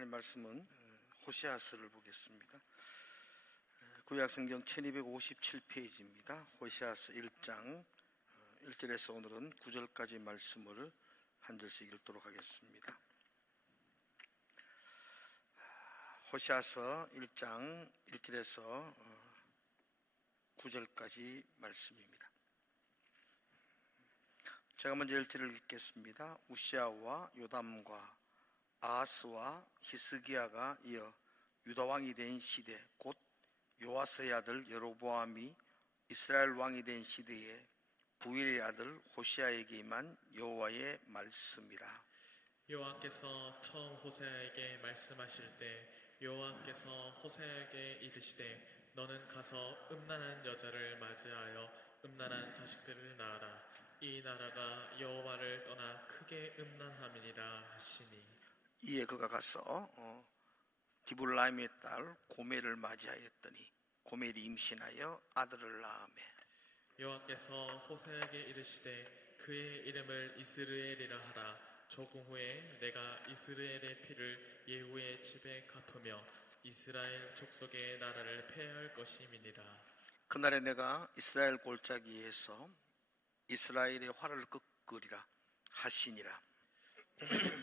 하나님 말씀은 호세아서를 보겠습니다. 구약성경 1257페이지입니다. 호세아서 1장 1절에서 오늘은 9절까지 말씀을 한 절씩 읽도록 하겠습니다. 호세아서 1장 1절에서 9절까지 말씀입니다. 제가 먼저 1절을 읽겠습니다. 우시아와 요담과 아하스와 히스기야가 이어 유다왕이 된 시대, 곧 요아스의 아들 여로보암이 이스라엘 왕이 된 시대에 부엘의 아들 호시아에게 임한 여호와의 말씀이라. 여호와께서 처음 호세아에게 말씀하실 때 여호와께서 호세아에게 이르시되 너는 가서 음란한 여자를 맞이하여 음란한 자식들을 낳아라. 이 나라가 여호와를 떠나 크게 음란함이니라 하시니. 이에 그가 가서 디볼라임의 딸 고멜을 맞이하였더니 고멜이 임신하여 아들을 낳으며 여호와께서 호세아에게 이르시되 그의 이름을 이스르엘이라 하라. 조금 후에 내가 이스라엘의 피를 예후의 집에 갚으며 이스라엘 족속의 나라를 폐할 것임이니라. 그날에 내가 이스라엘 골짜기에서 이스라엘의 화를 꺾으리라 하시니라.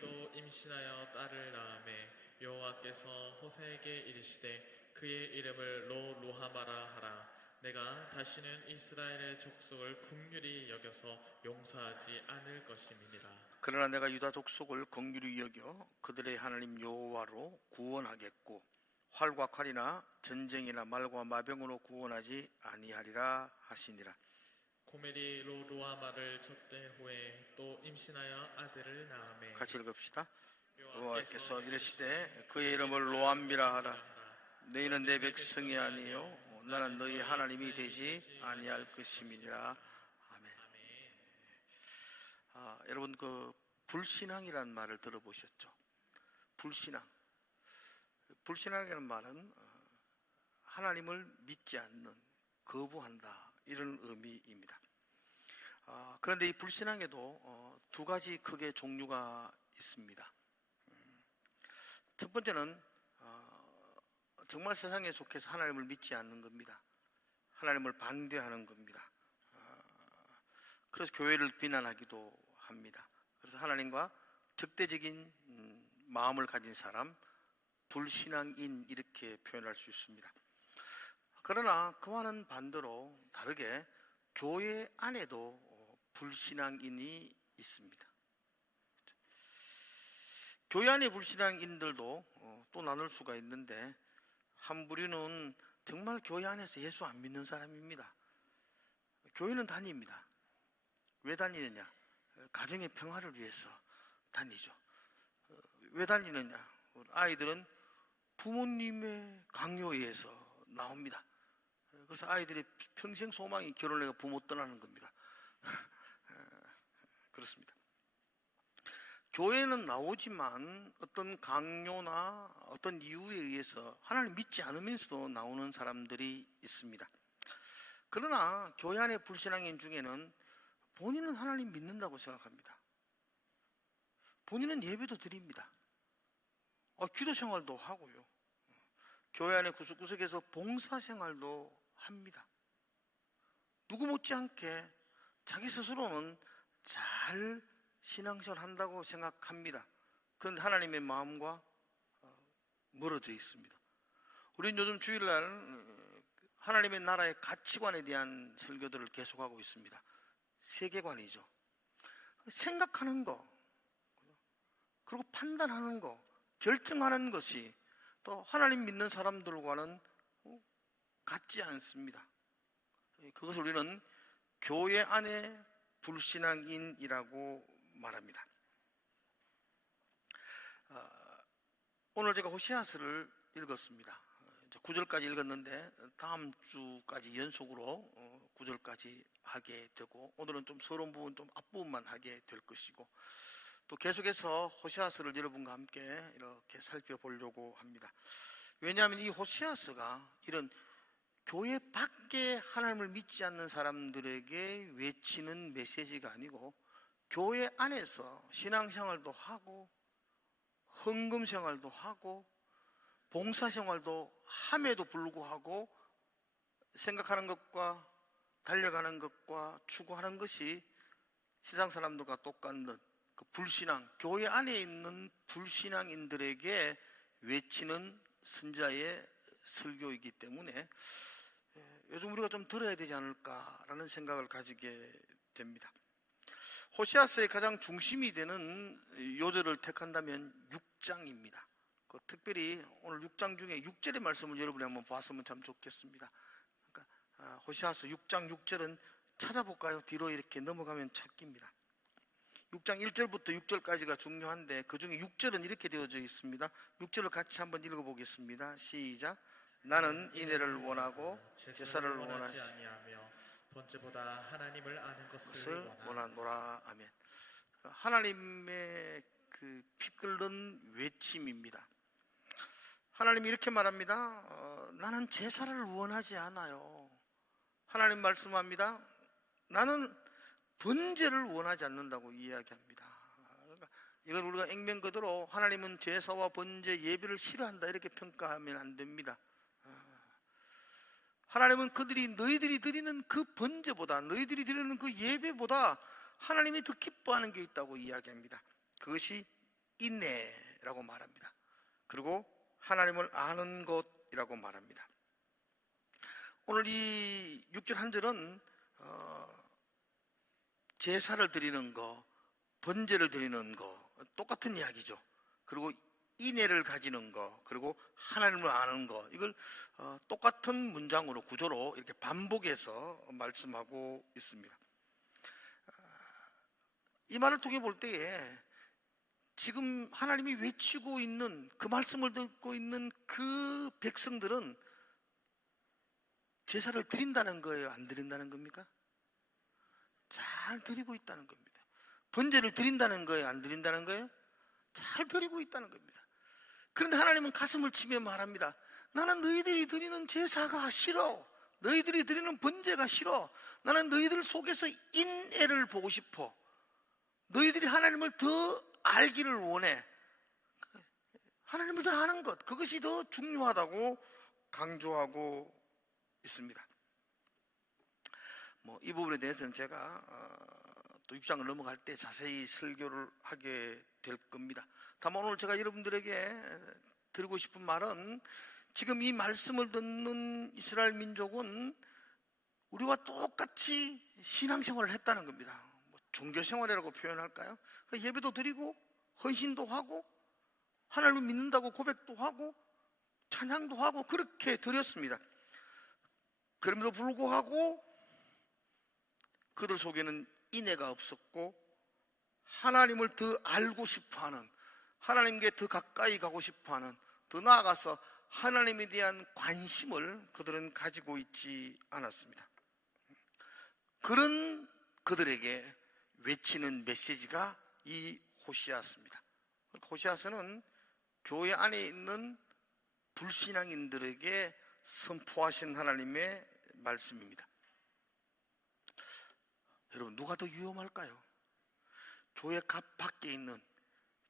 또 임신하여 딸을 낳으매 여호와께서 호세아에게 이르시되 그의 이름을 로루하마라 하라. 내가 다시는 이스라엘의 족속을 긍휼히 여겨서 용서하지 않을 것임이니라. 그러나 내가 유다 족속을 긍휼히 여겨 그들의 하나님 여호와로 구원하겠고 활과 칼이나 전쟁이나 말과 마병으로 구원하지 아니하리라 하시니라. 고멜이 로루하마를 쳤대 후에 또 임신하여 아들을 낳으매 같이 읽읍시다. 여호와께서 이르시되 그의 이름을 로암미라 하라. 너희는 내 백성이 아니요 나는 너희 하나님이 되지 아니할 것임이니라. 아멘. 여러분 그 불신앙이라는 말을 들어보셨죠? 불신앙이라는 말은 하나님을 믿지 않는, 거부한다, 이런 의미입니다. 그런데 이 불신앙에도 두 가지 크게 종류가 있습니다. 첫 번째는 정말 세상에 속해서 하나님을 믿지 않는 겁니다. 하나님을 반대하는 겁니다. 그래서 교회를 비난하기도 합니다. 그래서 하나님과 적대적인 마음을 가진 사람, 불신앙인 이렇게 표현할 수 있습니다. 그러나 그와는 반대로 다르게 교회 안에도 불신앙인이 있습니다. 교회 안의 불신앙인들도 또 나눌 수가 있는데 한 부류는 정말 교회 안에서 예수 안 믿는 사람입니다. 교회는 다닙니다. 왜 다니느냐? 가정의 평화를 위해서 다니죠. 왜 다니느냐? 아이들은 부모님의 강요에 의해서 나옵니다. 그래서 아이들의 평생 소망이 결혼해서 부모 떠나는 겁니다. 그렇습니다. 교회는 나오지만 어떤 강요나 어떤 이유에 의해서 하나님 믿지 않으면서도 나오는 사람들이 있습니다. 그러나 교회 안의 불신앙인 중에는 본인은 하나님 믿는다고 생각합니다. 본인은 예배도 드립니다. 기도 생활도 하고요. 교회 안의 구석구석에서 봉사생활도 합니다. 누구 못지않게 자기 스스로는 잘 신앙생활 한다고 생각합니다. 그런데 하나님의 마음과 멀어져 있습니다. 우리는 요즘 주일날 하나님의 나라의 가치관에 대한 설교들을 계속하고 있습니다. 세계관이죠. 생각하는 거, 그리고 판단하는 거, 결정하는 것이 또 하나님 믿는 사람들과는 같지 않습니다. 그것을 우리는 교회 안의 불신앙인이라고 말합니다. 오늘 제가 호세아서를 읽었습니다. 9절까지 읽었는데 다음 주까지 연속으로 9절까지 하게 되고 오늘은 좀 서론 부분, 좀 앞부분만 하게 될 것이고 또 계속해서 호세아서를 여러분과 함께 이렇게 살펴보려고 합니다. 왜냐하면 이 호세아서가 이런 교회 밖에 하나님을 믿지 않는 사람들에게 외치는 메시지가 아니고 교회 안에서 신앙생활도 하고 헌금 생활도 하고 봉사 생활도 함에도 불구하고 생각하는 것과 달려가는 것과 추구하는 것이 세상 사람들과 똑같은 그 불신앙, 교회 안에 있는 불신앙인들에게 외치는 선자의 설교이기 때문에 요즘 우리가 좀 들어야 되지 않을까라는 생각을 가지게 됩니다. 호시아스의 가장 중심이 되는 요절을 택한다면 6장입니다. 특별히 오늘 6장 중에 6절의 말씀을 여러분이 한번 봤으면 참 좋겠습니다. 그러니까 호시아스 6장 6절은 찾아볼까요? 뒤로 이렇게 넘어가면 찾깁니다. 6장 1절부터 6절까지가 중요한데 그 중에 6절은 이렇게 되어져 있습니다. 6절을 같이 한번 읽어보겠습니다. 시작. 나는 인애를 원하고 제사를 원하지 아니하며 번제보다 하나님을 아는 것을 원하노라. 아멘. 하나님의 그 피 끓는 외침입니다. 하나님이 이렇게 말합니다. 나는 제사를 원하지 않아요. 하나님 말씀합니다. 나는 번제를 원하지 않는다고 이야기합니다. 그러니까 이걸 우리가 액면 그대로 하나님은 제사와 번제, 예배를 싫어한다 이렇게 평가하면 안 됩니다. 하나님은 너희들이 드리는 그 번제보다, 너희들이 드리는 그 예배보다 하나님이 더 기뻐하는 게 있다고 이야기합니다. 그것이 인내라고 말합니다. 그리고 하나님을 아는 것이라고 말합니다. 오늘 이 6절 한 절은 제사를 드리는 거, 번제를 드리는 거 똑같은 이야기죠. 그리고 인애를 가지는 거, 그리고 하나님을 아는 거, 이걸 똑같은 문장으로, 구조로 이렇게 반복해서 말씀하고 있습니다. 이 말을 통해 볼 때에 지금 하나님이 외치고 있는 그 말씀을 듣고 있는 그 백성들은 제사를 드린다는 거예요? 안 드린다는 겁니까? 잘 드리고 있다는 겁니다. 번제를 드린다는 거예요? 안 드린다는 거예요? 잘 드리고 있다는 겁니다. 그런데 하나님은 가슴을 치며 말합니다. 나는 너희들이 드리는 제사가 싫어. 너희들이 드리는 번제가 싫어. 나는 너희들 속에서 인애를 보고 싶어. 너희들이 하나님을 더 알기를 원해. 하나님을 더 아는 것, 그것이 더 중요하다고 강조하고 있습니다. 이 부분에 대해서는 제가 또 6장을 넘어갈 때 자세히 설교를 하게 될 겁니다. 다만 오늘 제가 여러분들에게 드리고 싶은 말은 지금 이 말씀을 듣는 이스라엘 민족은 우리와 똑같이 신앙생활을 했다는 겁니다. 종교생활이라고 표현할까요? 예배도 드리고 헌신도 하고 하나님을 믿는다고 고백도 하고 찬양도 하고 그렇게 드렸습니다. 그럼에도 불구하고 그들 속에는 인애가 없었고 하나님을 더 알고 싶어하는, 하나님께 더 가까이 가고 싶어하는, 더 나아가서 하나님에 대한 관심을 그들은 가지고 있지 않았습니다. 그런 그들에게 외치는 메시지가 이 호시아스입니다. 호시아스는 교회 안에 있는 불신앙인들에게 선포하신 하나님의 말씀입니다. 여러분, 누가 더 위험할까요? 교회 갑 밖에 있는,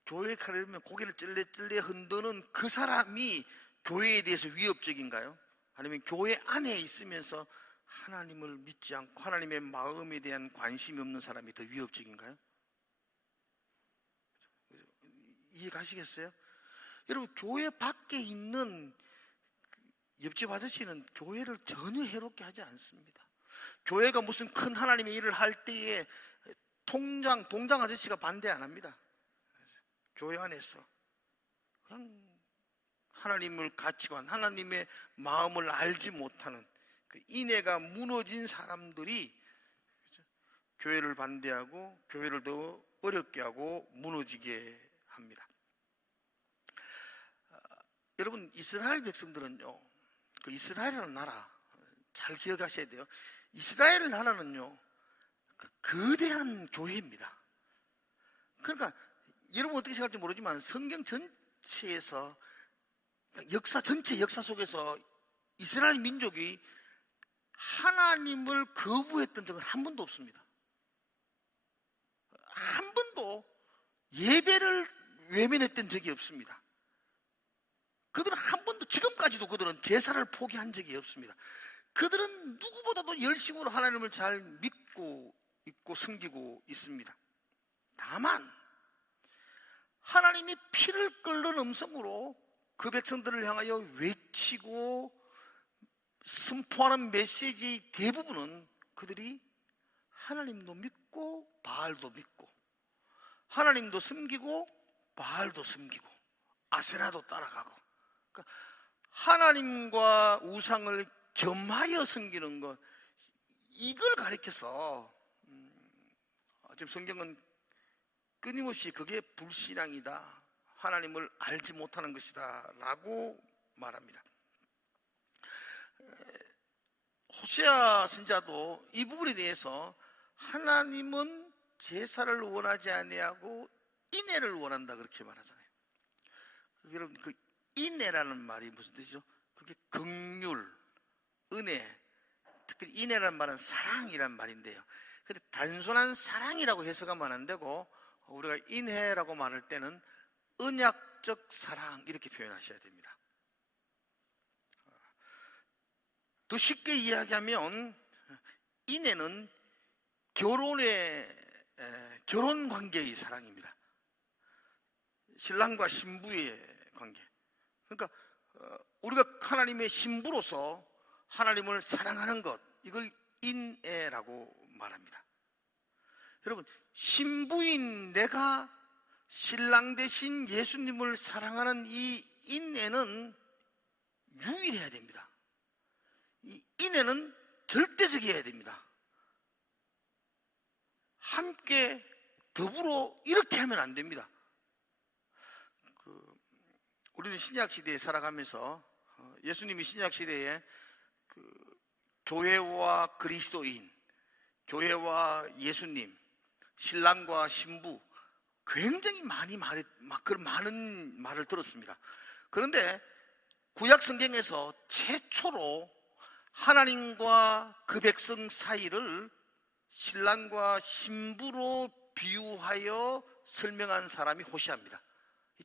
교회에 가려면 고개를 찔레찔레 흔드는 그 사람이 교회에 대해서 위협적인가요? 아니면 교회 안에 있으면서 하나님을 믿지 않고 하나님의 마음에 대한 관심이 없는 사람이 더 위협적인가요? 이해 가시겠어요? 여러분, 교회 밖에 있는 옆집 아저씨는 교회를 전혀 해롭게 하지 않습니다. 교회가 무슨 큰 하나님의 일을 할 때에 동장 아저씨가 반대 안 합니다. 교회 안에서 그냥 하나님을 가치관, 하나님의 마음을 알지 못하는 그 인애가 무너진 사람들이 교회를 반대하고 교회를 더 어렵게 하고 무너지게 합니다. 여러분, 이스라엘 백성들은요, 그 이스라엘이라는 나라 잘 기억하셔야 돼요. 이스라엘 나라는요, 그 거대한 교회입니다. 그러니까 여러분 어떻게 생각할지 모르지만 성경 전체에서, 전체 역사 속에서 이스라엘 민족이 하나님을 거부했던 적은 한 번도 없습니다. 한 번도 예배를 외면했던 적이 없습니다. 그들은 한 번도, 지금까지도 그들은 제사를 포기한 적이 없습니다. 그들은 누구보다도 열심으로 하나님을 잘 믿고 있고 섬기고 있습니다. 다만 하나님이 피를 끓는 음성으로 그 백성들을 향하여 외치고 선포하는 메시지 대부분은 그들이 하나님도 믿고 바알도 믿고, 하나님도 섬기고 바알도 섬기고 아세라도 따라가고, 그러니까 하나님과 우상을 겸하여 섬기는 것, 이걸 가리켜서 지금 성경은 끊임없이 그게 불신앙이다, 하나님을 알지 못하는 것이다 라고 말합니다. 호세아 선지자도 이 부분에 대해서 하나님은 제사를 원하지 아니하고 인애를 원한다 그렇게 말하잖아요. 여러분, 그 인애라는 말이 무슨 뜻이죠? 그게 긍휼, 은혜, 특히 인애라는 말은 사랑이란 말인데요. 근데 단순한 사랑이라고 해석하면 안 되고, 우리가 인애라고 말할 때는 언약적 사랑 이렇게 표현하셔야 됩니다. 더 쉽게 이야기하면 인애는 결혼 관계의 사랑입니다. 신랑과 신부의 관계. 그러니까 우리가 하나님의 신부로서 하나님을 사랑하는 것, 이걸 인애라고 말합니다. 여러분, 신부인 내가 신랑 대신 예수님을 사랑하는 이 인애는 유일해야 됩니다. 이 인애는 절대적이어야 됩니다. 함께 더불어 이렇게 하면 안 됩니다. 우리는 신약 시대에 살아가면서 예수님이 신약 시대에 교회와 그리스도인, 교회와 예수님, 신랑과 신부, 굉장히 많은 말을 들었습니다. 그런데 구약 성경에서 최초로 하나님과 그 백성 사이를 신랑과 신부로 비유하여 설명한 사람이 호세아입니다.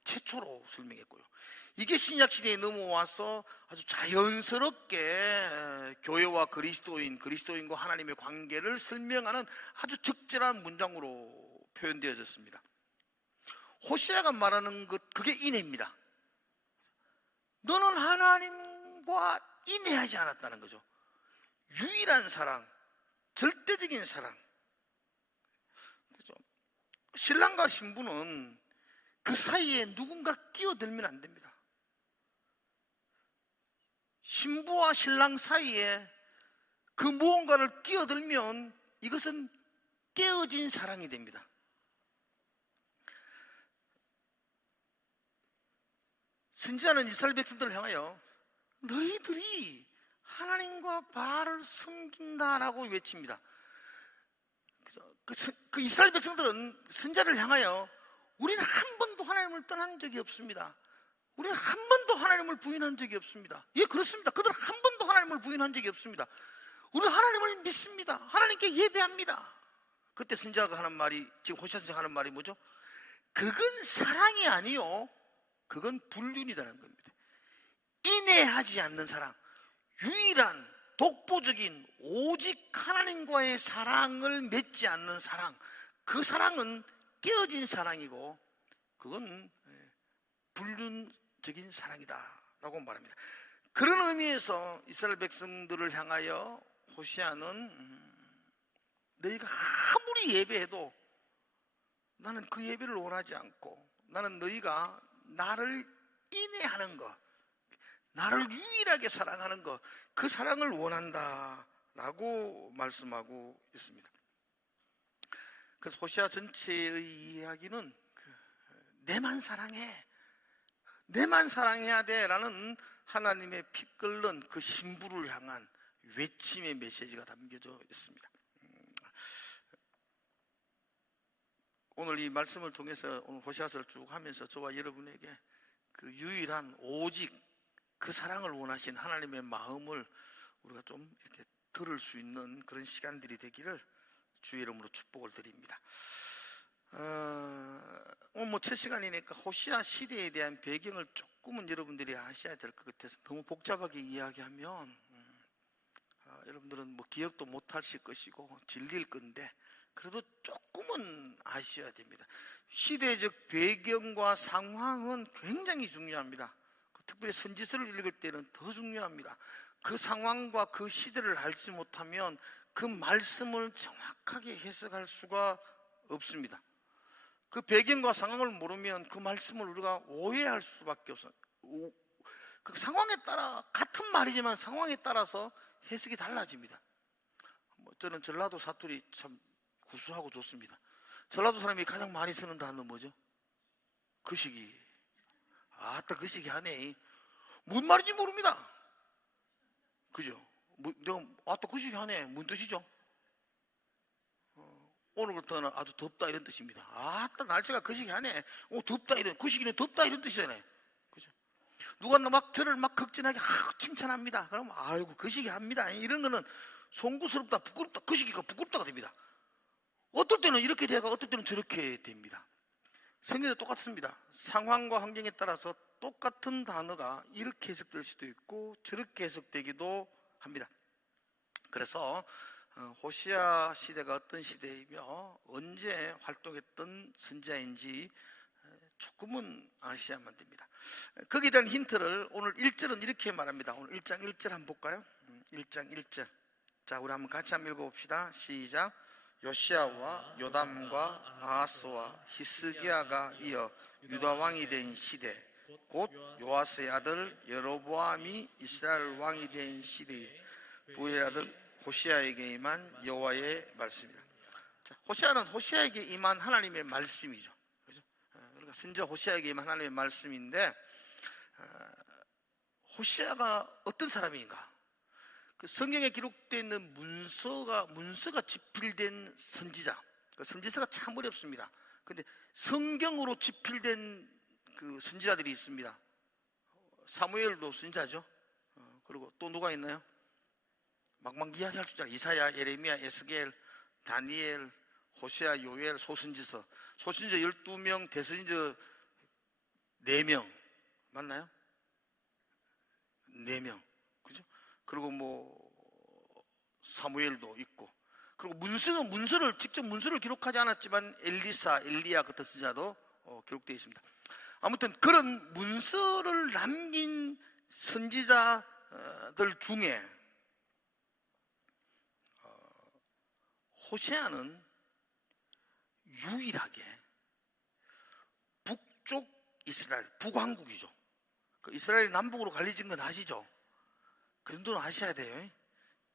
최초로 설명했고요. 이게 신약시대에 넘어와서 아주 자연스럽게 교회와 그리스도인과 하나님의 관계를 설명하는 아주 적절한 문장으로 표현되어졌습니다. 호세아가 말하는 것, 그게 인애입니다. 너는 하나님과 인애하지 않았다는 거죠. 유일한 사랑, 절대적인 사랑. 그렇죠? 신랑과 신부는 그 사이에 누군가 끼어들면 안 됩니다. 신부와 신랑 사이에 그 무언가를 끼어들면 이것은 깨어진 사랑이 됩니다. 선지자는 이스라엘 백성들을 향하여 너희들이 하나님과 바알을 섬긴다라고 외칩니다. 그 이스라엘 백성들은 선지자를 향하여 우리는 한 번도 하나님을 떠난 적이 없습니다. 우리는 한 번도 하나님을 부인한 적이 없습니다. 예, 그렇습니다. 그들은 한 번도 하나님을 부인한 적이 없습니다. 우리는 하나님을 믿습니다. 하나님께 예배합니다. 그때 선지자가 하는 말이, 지금 호세아 선지자가 하는 말이 뭐죠? 그건 사랑이 아니요, 그건 불륜이라는 겁니다. 인애하지 않는 사랑, 유일한 독보적인 오직 하나님과의 사랑을 맺지 않는 사랑, 그 사랑은 깨어진 사랑이고 그건 불륜적인 사랑이다 라고 말합니다. 그런 의미에서 이스라엘 백성들을 향하여 호세아는 너희가 아무리 예배해도 나는 그 예배를 원하지 않고, 나는 너희가 나를 인애하는 것, 나를 유일하게 사랑하는 것, 그 사랑을 원한다 라고 말씀하고 있습니다. 그래서 호세아 전체의 이야기는 내만 사랑해, 내만 사랑해야 돼 라는 하나님의 피 끓는 그 신부를 향한 외침의 메시지가 담겨져 있습니다. 오늘 이 말씀을 통해서 오늘 호세아서를 쭉 하면서 저와 여러분에게 그 유일한 오직 그 사랑을 원하신 하나님의 마음을 우리가 좀 이렇게 들을 수 있는 그런 시간들이 되기를 주의 이름으로 축복을 드립니다. 오늘 뭐 첫 시간이니까 호시아 시대에 대한 배경을 조금은 여러분들이 아셔야 될 것 같아서 너무 복잡하게 이야기하면 여러분들은 뭐 기억도 못 하실 것이고 질릴 건데 그래도 조금은 아셔야 됩니다. 시대적 배경과 상황은 굉장히 중요합니다. 특별히 선지서를 읽을 때는 더 중요합니다. 그 상황과 그 시대를 알지 못하면 그 말씀을 정확하게 해석할 수가 없습니다. 그 배경과 상황을 모르면 그 말씀을 우리가 오해할 수밖에 없어요. 그 상황에 따라 같은 말이지만 상황에 따라서 해석이 달라집니다. 저는 전라도 사투리 참 구수하고 좋습니다. 전라도 사람이 가장 많이 쓰는 단어 뭐죠? 거시기. 아따 거시기 하네. 뭔 말인지 모릅니다. 그죠? 내가 아따 거시기 하네. 뭔 뜻이죠? 오늘부터는 아주 덥다 이런 뜻입니다. 아따 날씨가 거시기 하네. 덥다 이런, 거시기는 덥다 이런 뜻이잖아요. 그죠? 누가 막 저를 막 극진하게 칭찬합니다. 그러면 아이고 거시기 합니다. 이런 거는 송구스럽다, 부끄럽다, 거시기가 부끄럽다가 됩니다. 어떨 때는 이렇게 되고 어떨 때는 저렇게 됩니다. 성경도 똑같습니다. 상황과 환경에 따라서 똑같은 단어가 이렇게 해석될 수도 있고 저렇게 해석되기도 합니다. 그래서 호시아 시대가 어떤 시대이며 언제 활동했던 선지자인지 조금은 아셔야만 됩니다. 거기에 대한 힌트를 오늘 1절은 이렇게 말합니다. 오늘 1장 1절 한번 볼까요? 1장 1절. 자, 우리 한번 같이 한번 읽어봅시다. 시작. 요시아와 요담과 아하스와 히스기야가 이어 유다 왕이 된 시대, 곧 요아스의 아들 여로보암이 이스라엘 왕이 된 시대에 부의 아들 호시아에게 임한 여호와의 말씀이다. 자, 호시아는 호시아에게 임한 하나님의 말씀이죠. 그죠? 그러니까 선지자 호시아에게 임한 하나님의 말씀인데 호시아가 어떤 사람인가? 그 성경에 기록되어 있는 문서가 집필된 선지자. 그 선지서가 참 어렵습니다. 근데 성경으로 집필된 그 선지자들이 있습니다. 사무엘도 선지자죠. 그리고 또 누가 있나요? 막 이야기할 수 있잖아요. 이사야, 예레미야, 에스겔, 다니엘, 호세아, 요엘, 소선지서 12명, 대선지서 4명 맞나요? 4명. 그죠? 그리고 뭐 사무엘도 있고, 그리고 문서를 직접 문서를 기록하지 않았지만 엘리사, 엘리야 같은 선지자도 기록되어 있습니다. 아무튼 그런 문서를 남긴 선지자들 중에 호세아는 유일하게 북쪽 이스라엘, 북왕국이죠. 그 이스라엘 남북으로 갈려진 건 아시죠? 그 정도는 아셔야 돼요.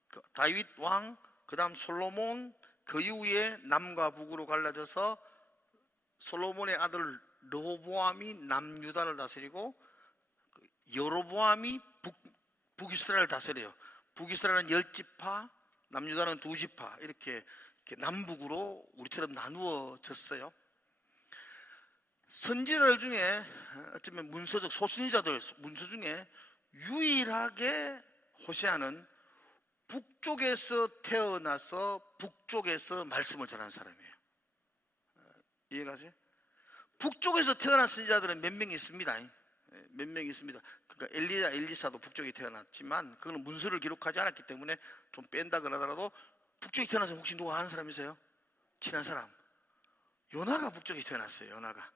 그 다윗 왕, 그 다음 솔로몬, 그 이후에 남과 북으로 갈라져서 솔로몬의 아들 르호보암이 남유다를 다스리고 여로보암이 북이스라엘을 다스려요. 북이스라엘은 10지파, 남유다는 2지파 이렇게 남북으로 우리처럼 나누어졌어요. 선지자들 중에 어쩌면 문서적 소선지자들 문서 중에 유일하게 호세아는 북쪽에서 태어나서 북쪽에서 말씀을 전한 사람이에요. 이해가세요? 북쪽에서 태어난 선지자들은 몇 명 있습니다. 몇 명 있습니다. 그러니까 엘리야, 엘리사도 북쪽에 태어났지만 그거는 문서를 기록하지 않았기 때문에 좀 뺀다 그러더라도 북쪽에 태어나서 혹시 누가 아는 사람 있어요? 친한 사람? 요나가 북쪽에 태어났어요. 요나가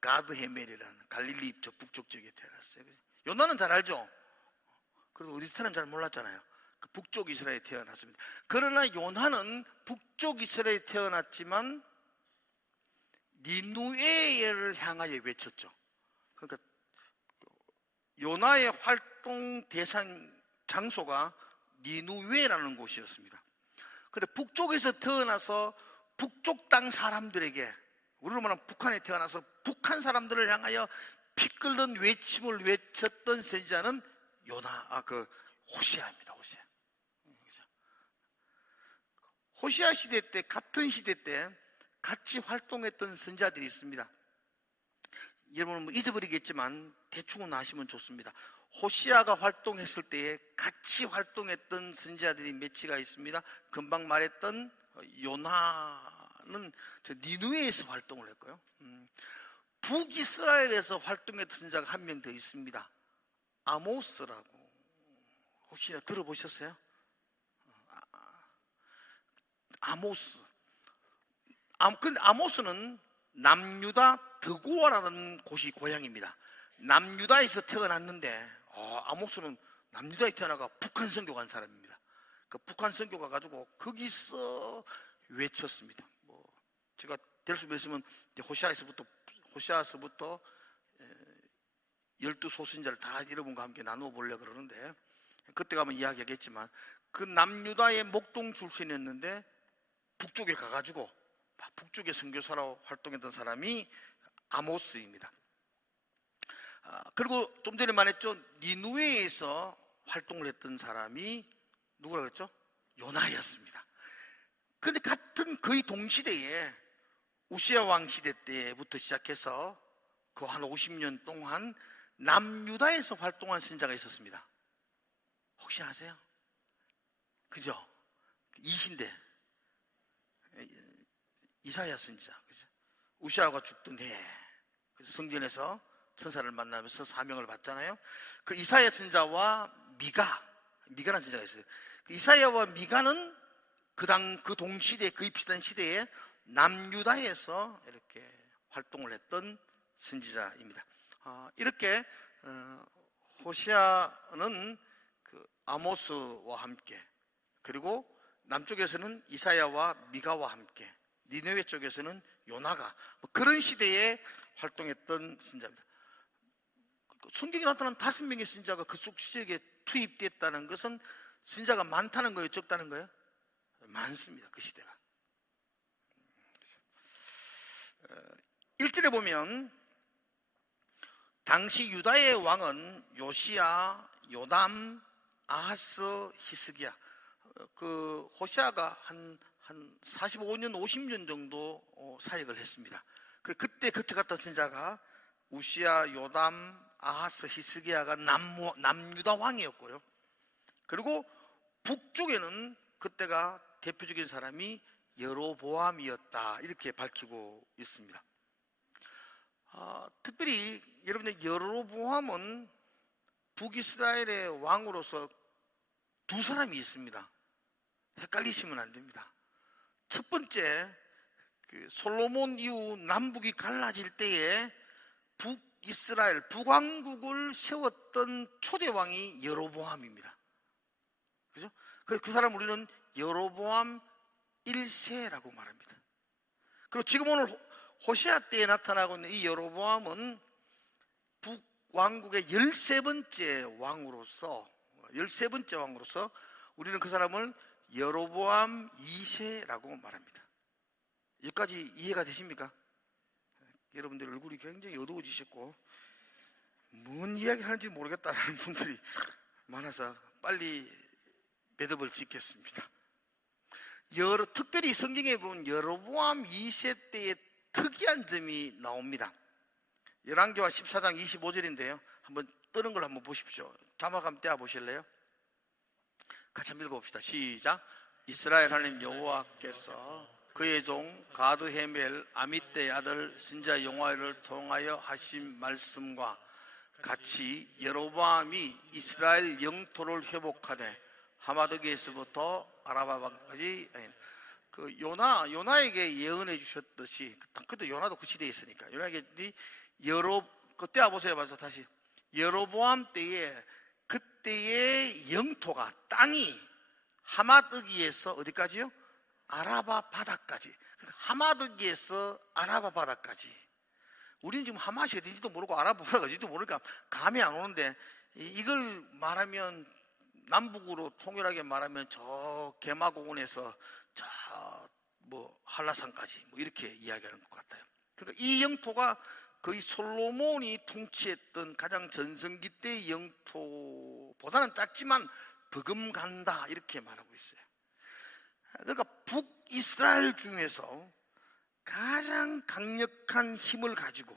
가드 헤멜이라는 갈릴리 저 북쪽 지역에 태어났어요. 요나는 잘 알죠? 그래서 어디서 태어난지 잘 몰랐잖아요. 그 북쪽 이스라엘에 태어났습니다. 그러나 요나는 북쪽 이스라엘에 태어났지만 니누에를 향하여 외쳤죠. 그러니까 요나의 활동 대상 장소가 니누웨라는 곳이었습니다. 그런데 북쪽에서 태어나서 북쪽 땅 사람들에게, 우리로 말하면 북한에 태어나서 북한 사람들을 향하여 피 끓는 외침을 외쳤던 선지자는 호시아입니다. 호시아 시대 때, 같은 시대 때 같이 활동했던 선지자들이 있습니다. 여러분은 뭐 잊어버리겠지만 대충은 아시면 좋습니다. 호시아가 활동했을 때에 같이 활동했던 선지자들이 몇이가 있습니다. 금방 말했던 요나는 호시아는 저 니누에에서 활동을 했고요. 북이스라엘에서 활동했던 선지자가 한 명 더 있습니다. 아모스라고. 혹시 들어보셨어요? 아모스. 근데 아모스는 남유다 드고아라는 곳이 고향입니다. 남유다에서 태어났는데 아모스는 남유다에 태어나가 북한 선교 간 사람입니다. 그 북한 선교 가가지고 거기서 외쳤습니다. 뭐 제가 될 수 있으면 호시아서부터 12소선지자를 다 여러분과 함께 나누어 보려고 그러는데, 그때 가면 이야기하겠지만 그 남유다의 목동 출신이었는데 북쪽에 가가지고 북쪽의 선교사로 활동했던 사람이 아모스입니다. 그리고 좀 전에 말했죠. 니누웨에서 활동을 했던 사람이 누구라 그랬죠? 요나였습니다. 그런데 같은 거의 동시대에 우시아 왕 시대 때부터 시작해서 그 한 50년 동안 남유다에서 활동한 선지자가 있었습니다. 혹시 아세요? 그죠? 이신대 이사야 선지자. 그죠? 우시아가 죽던 해 그래서 성전에서 천사를 만나면서 사명을 받잖아요. 그 이사야 선지자와 미가라는 선지자가 있어요. 그 이사야와 미가는 그 동시대, 거의 비슷한 시대에 남유다에서 이렇게 활동을 했던 선지자입니다. 이렇게 호시아는 그 아모스와 함께, 그리고 남쪽에서는 이사야와 미가와 함께, 니느웨 쪽에서는 요나가, 그런 시대에 활동했던 선지자입니다. 성경에 나타난 5명의 선지자가 그쪽 지역에 투입됐다는 것은 선지자가 많다는 거예요, 적다는 거예요? 많습니다. 그 시대가. 1절에 보면 당시 유다의 왕은 요시야, 요담, 아하스, 히스기야. 그 호시아가 한 45년, 50년 정도 사역을 했습니다. 그때 거쳐갔던 선지자가 우시야, 요담, 아하스, 히스기야가 남유다 왕이었고요. 그리고 북쪽에는 그때가 대표적인 사람이 여로보암이었다, 이렇게 밝히고 있습니다. 특별히 여러분들, 여로보암은 북이스라엘의 왕으로서 2사람이 있습니다. 헷갈리시면 안 됩니다. 첫 번째, 솔로몬 이후 남북이 갈라질 때에 북이스라엘, 북왕국을 세웠던 초대왕이 여로보암입니다. 그죠? 그 사람 우리는 여로보암 1세라고 말합니다. 그리고 지금 오늘 호시아 때에 나타나고 있는 이 여로보암은 북왕국의 13번째 왕으로서 우리는 그 사람을 여로보암 2세라고 말합니다. 여기까지 이해가 되십니까? 여러분들 얼굴이 굉장히 어두워지셨고 뭔 이야기를 하는지 모르겠다라는 분들이 많아서 빨리 매듭을 짓겠습니다. 특별히 성경에 보면 여로보암 2세 때의 특이한 점이 나옵니다. 열왕기와 14장 25절인데요 한번 뜨는 걸 한번 보십시오. 자막 한번 떼어 보실래요? 같이 한번 읽어봅시다. 시작. 이스라엘 하나님 여호와께서 그의 종 가드 헤멜 아미떼의 아들 선지자 용화를 통하여 하신 말씀과 같이 여로보암이 이스라엘 영토를 회복하되 하마드게에서부터 아라바까지, 그 요나에게 예언해 주셨듯이, 그때 요나도 그 시대에 있으니까 요나에게 그때 와보세요. 봐서 다시 여로보암 때에 그때의 영토가, 땅이 하마드기에서 어디까지요? 아라바 바다까지. 하마드기에서 아라바 바다까지. 우리는 지금 하마시 어딘지도 모르고 아라바 바다가 어딘지도 모르니까 감이 안 오는데, 이걸 말하면 남북으로 통일하게 말하면 저 개마공원에서 저 한라산까지 이렇게 이야기하는 것 같아요. 그러니까 이 영토가 거의 솔로몬이 통치했던 가장 전성기 때의 영토보다는 작지만 버금간다, 이렇게 말하고 있어요. 그러니까 북이스라엘 중에서 가장 강력한 힘을 가지고,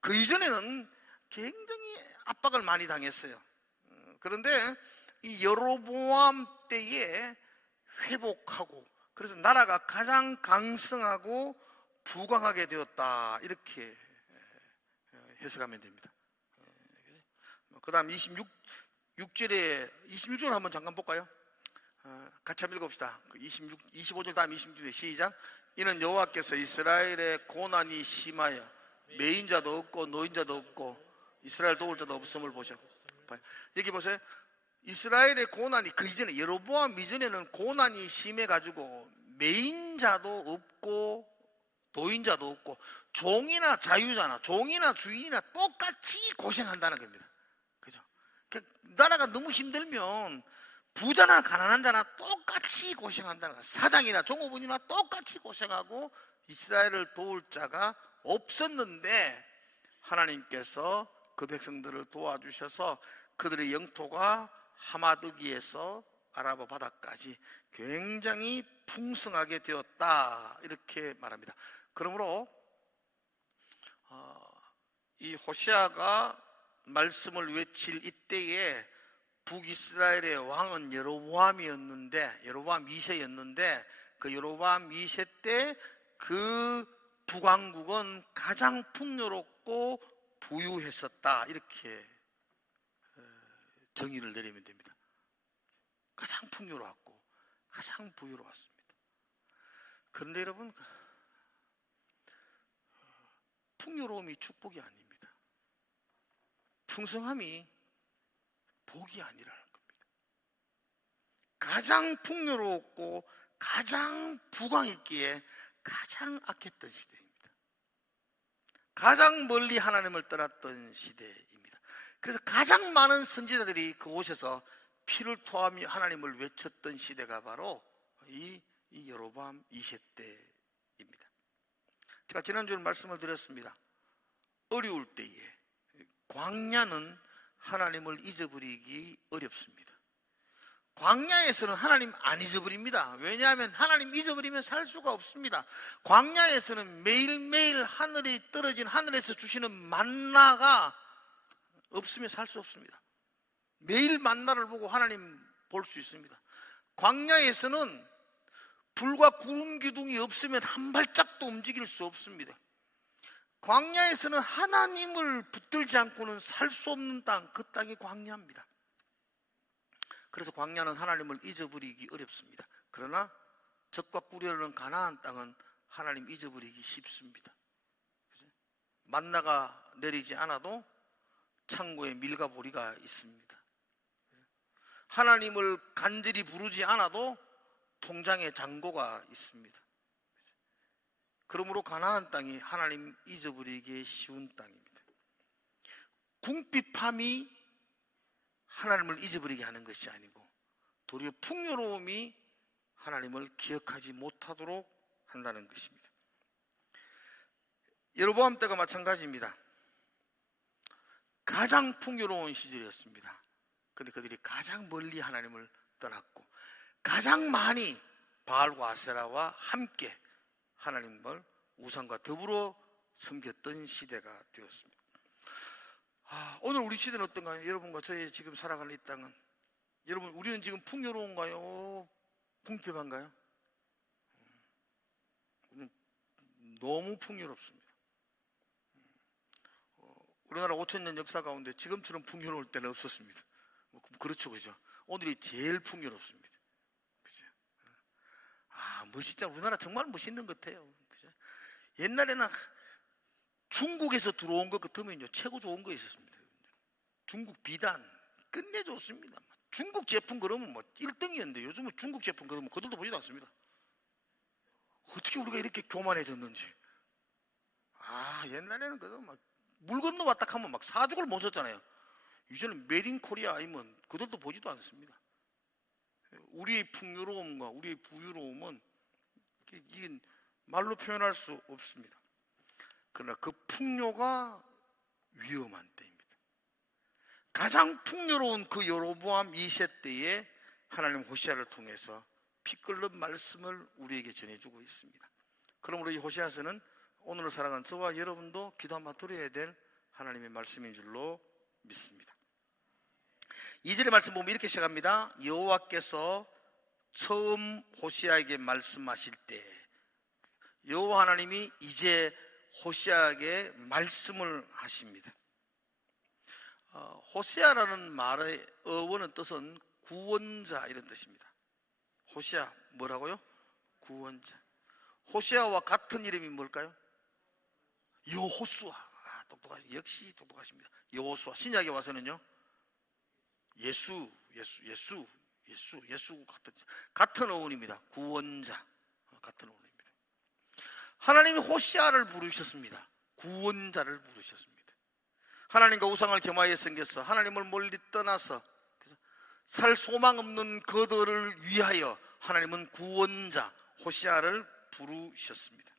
그 이전에는 굉장히 압박을 많이 당했어요. 그런데 이 여로보암 때에 회복하고 그래서 나라가 가장 강성하고 부강하게 되었다, 이렇게 해석하면 됩니다. 그 다음 26절을 한번 잠깐 볼까요? 같이 한번 읽어봅시다. 25절 다음 26절 시작. 이는 여호와께서 이스라엘의 고난이 심하여 매인자도 없고 노인자도 없고 이스라엘 도울 자도 없음을 보셔. 여기 보세요. 이스라엘의 고난이, 그 이전에 여로보암 이전에는 고난이 심해가지고 매인자도 없고 노인자도 없고 종이나 자유자나 종이나 주인이나 똑같이 고생한다는 겁니다. 그죠? 나라가 너무 힘들면 부자나 가난한 자나 똑같이 고생한다는 거예요. 사장이나 종업원이나 똑같이 고생하고 이스라엘을 도울 자가 없었는데 하나님께서 그 백성들을 도와주셔서 그들의 영토가 하마드기에서 아라바 바다까지 굉장히 풍성하게 되었다, 이렇게 말합니다. 그러므로 이 호시아가 말씀을 외칠 이때에 북이스라엘의 왕은 여로보암이었는데, 여로보암 2세였는데 그 여로보암 2세 때 그 북왕국은 가장 풍요롭고 부유했었다, 이렇게 정의를 내리면 됩니다. 가장 풍요로웠고 가장 부유로웠습니다. 그런데 여러분, 풍요로움이 축복이 아닙니다. 풍성함이 복이 아니라는 겁니다. 가장 풍요로웠고 가장 부강했기에 가장 악했던 시대입니다. 가장 멀리 하나님을 떠났던 시대입니다. 그래서 가장 많은 선지자들이 그곳에서 피를 토하며 하나님을 외쳤던 시대가 바로 이 여로보암 2세 때입니다. 제가 지난주에 말씀을 드렸습니다. 어려울 때에 광야는 하나님을 잊어버리기 어렵습니다. 광야에서는 하나님 안 잊어버립니다. 왜냐하면 하나님 잊어버리면 살 수가 없습니다. 광야에서는 매일매일 하늘에 떨어진, 하늘에서 주시는 만나가 없으면 살 수 없습니다. 매일 만나를 보고 하나님 볼 수 있습니다. 광야에서는 불과 구름 기둥이 없으면 한 발짝도 움직일 수 없습니다. 광야에서는 하나님을 붙들지 않고는 살 수 없는 땅, 그 땅이 광야입니다. 그래서 광야는 하나님을 잊어버리기 어렵습니다. 그러나 적과 꿀이 가나안 땅은 하나님 잊어버리기 쉽습니다. 만나가 내리지 않아도 창고에 밀과 보리가 있습니다. 하나님을 간절히 부르지 않아도 통장에 잔고가 있습니다. 그러므로 가나안 땅이 하나님 잊어버리기 쉬운 땅입니다. 궁핍함이 하나님을 잊어버리게 하는 것이 아니고 도리어 풍요로움이 하나님을 기억하지 못하도록 한다는 것입니다. 여로보암 때가 마찬가지입니다. 가장 풍요로운 시절이었습니다. 그런데 그들이 가장 멀리 하나님을 떠났고 가장 많이 바알과 아세라와 함께 하나님을 우상과 더불어 섬겼던 시대가 되었습니다. 오늘 우리 시대는 어떤가요? 여러분과 저희 지금 살아가는 이 땅은, 여러분, 우리는 지금 풍요로운가요? 궁핍한가요? 너무 풍요롭습니다. 우리나라 5,000년 역사 가운데 지금처럼 풍요로울 때는 없었습니다. 그렇죠, 그죠? 오늘이 제일 풍요롭습니다. 그죠? 멋있죠. 우리나라 정말 멋있는 것 같아요. 그죠? 옛날에는 중국에서 들어온 것 같으면요, 최고 좋은 거 있었습니다. 중국 비단 끝내 좋습니다. 중국 제품 그러면 1등이었는데 요즘은 중국 제품 그러면 그들도 보지도 않습니다. 어떻게 우리가 이렇게 교만해졌는지. 옛날에는 그래도 물 건너 왔다 하면 사족을 못 줬잖아요. 이제는 메이드 인 코리아 아니면 그들도 보지도 않습니다. 우리의 풍요로움과 우리의 부유로움은 이게 말로 표현할 수 없습니다. 그러나 그 풍요가 위험한 때입니다. 가장 풍요로운 그 여로보암 2세 때에 하나님 호시아를 통해서 피 끓는 말씀을 우리에게 전해주고 있습니다. 그러므로 이 호시아서는 오늘을 살아가는 저와 여러분도 기도 한번 드려야 될 하나님의 말씀인 줄로 믿습니다. 2절의 말씀 보면 이렇게 시작합니다. 여호와께서 처음 호시아에게 말씀하실 때 여호와 하나님이 이제 호시아에게 말씀을 하십니다. 호시아라는 말의 어원의 뜻은 구원자 이런 뜻입니다. 호시아 뭐라고요? 구원자. 호시아와 같은 이름이 뭘까요? 여호수아. 역시 똑똑하십니다. 여호수아. 신약에 와서는요 예수 같은 어원입니다. 구원자. 같은 어원입니다. 하나님이 호시아를 부르셨습니다. 구원자를 부르셨습니다. 하나님과 우상을 겸하여 생겨서 하나님을 멀리 떠나서 살 소망 없는 그들을 위하여 하나님은 구원자 호시아를 부르셨습니다.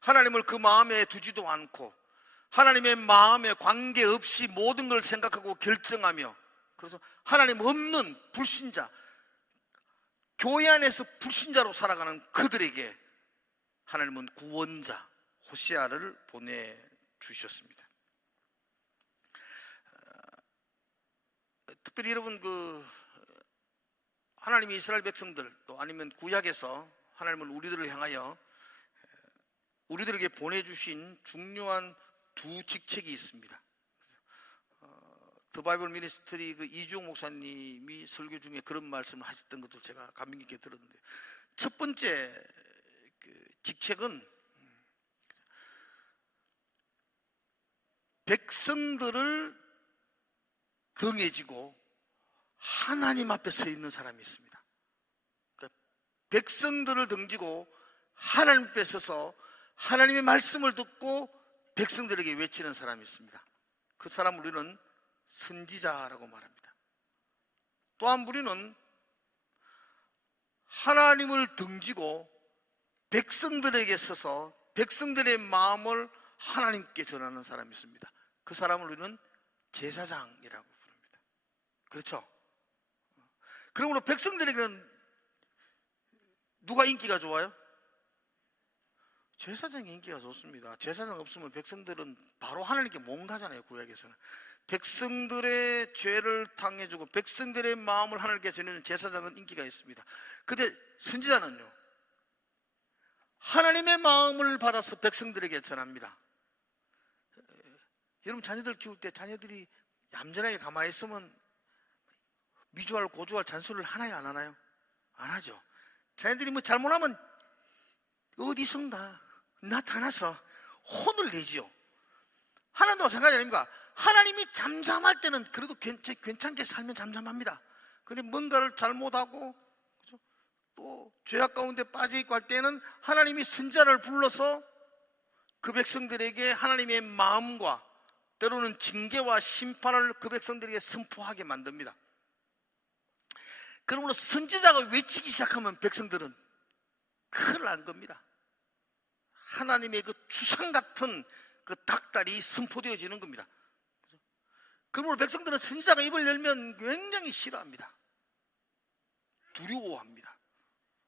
하나님을 그 마음에 두지도 않고 하나님의 마음에 관계없이 모든 걸 생각하고 결정하며, 그래서 하나님 없는 불신자, 교회 안에서 불신자로 살아가는 그들에게 하나님은 구원자 호시아를 보내주셨습니다. 특별히 여러분 하나님이 이스라엘 백성들 또 아니면 구약에서 하나님은 우리들을 향하여 우리들에게 보내주신 중요한 두 직책이 있습니다. 더 바이블 미니스트리 이주영 목사님이 설교 중에 그런 말씀을 하셨던 것도 제가 감명 깊게 들었는데, 첫 번째 직책은 백성들을 등에 지고 하나님 앞에 서 있는 사람이 있습니다. 그러니까 백성들을 등지고 하나님 앞에 서서 하나님의 말씀을 듣고 백성들에게 외치는 사람이 있습니다. 그 사람을 우리는 선지자라고 말합니다. 또한 우리는 하나님을 등지고 백성들에게 서서 백성들의 마음을 하나님께 전하는 사람이 있습니다. 그 사람을 우리는 제사장이라고 부릅니다. 그렇죠? 그러므로 백성들에게는 누가 인기가 좋아요? 제사장이 인기가 좋습니다. 제사장 없으면 백성들은 바로 하나님께 못 가잖아요. 구약에서는 백성들의 죄를 당해주고 백성들의 마음을 하나님께 전하는 제사장은 인기가 있습니다. 근데 선지자는요, 하나님의 마음을 받아서 백성들에게 전합니다. 여러분 자녀들 키울 때 자녀들이 얌전하게 가만히 있으면 미주알 고주알 잔소리를 하나요 안 하나요? 안 하죠. 자녀들이 뭐 잘못하면 어디선가 나타나서 혼을 내지요. 하나님도 생각이 아닙니까? 하나님이 잠잠할 때는 그래도 괜찮게 살면 잠잠합니다. 근데 뭔가를 잘못하고 또 죄악 가운데 빠져있고 할 때는 하나님이 선지자를 불러서 그 백성들에게 하나님의 마음과 때로는 징계와 심판을 그 백성들에게 선포하게 만듭니다. 그러므로 선지자가 외치기 시작하면 백성들은 큰일 난 겁니다. 하나님의 그 주상 같은 그 닭다리 선포되어지는 겁니다. 그러므로 백성들은 선지자가 입을 열면 굉장히 싫어합니다. 두려워합니다.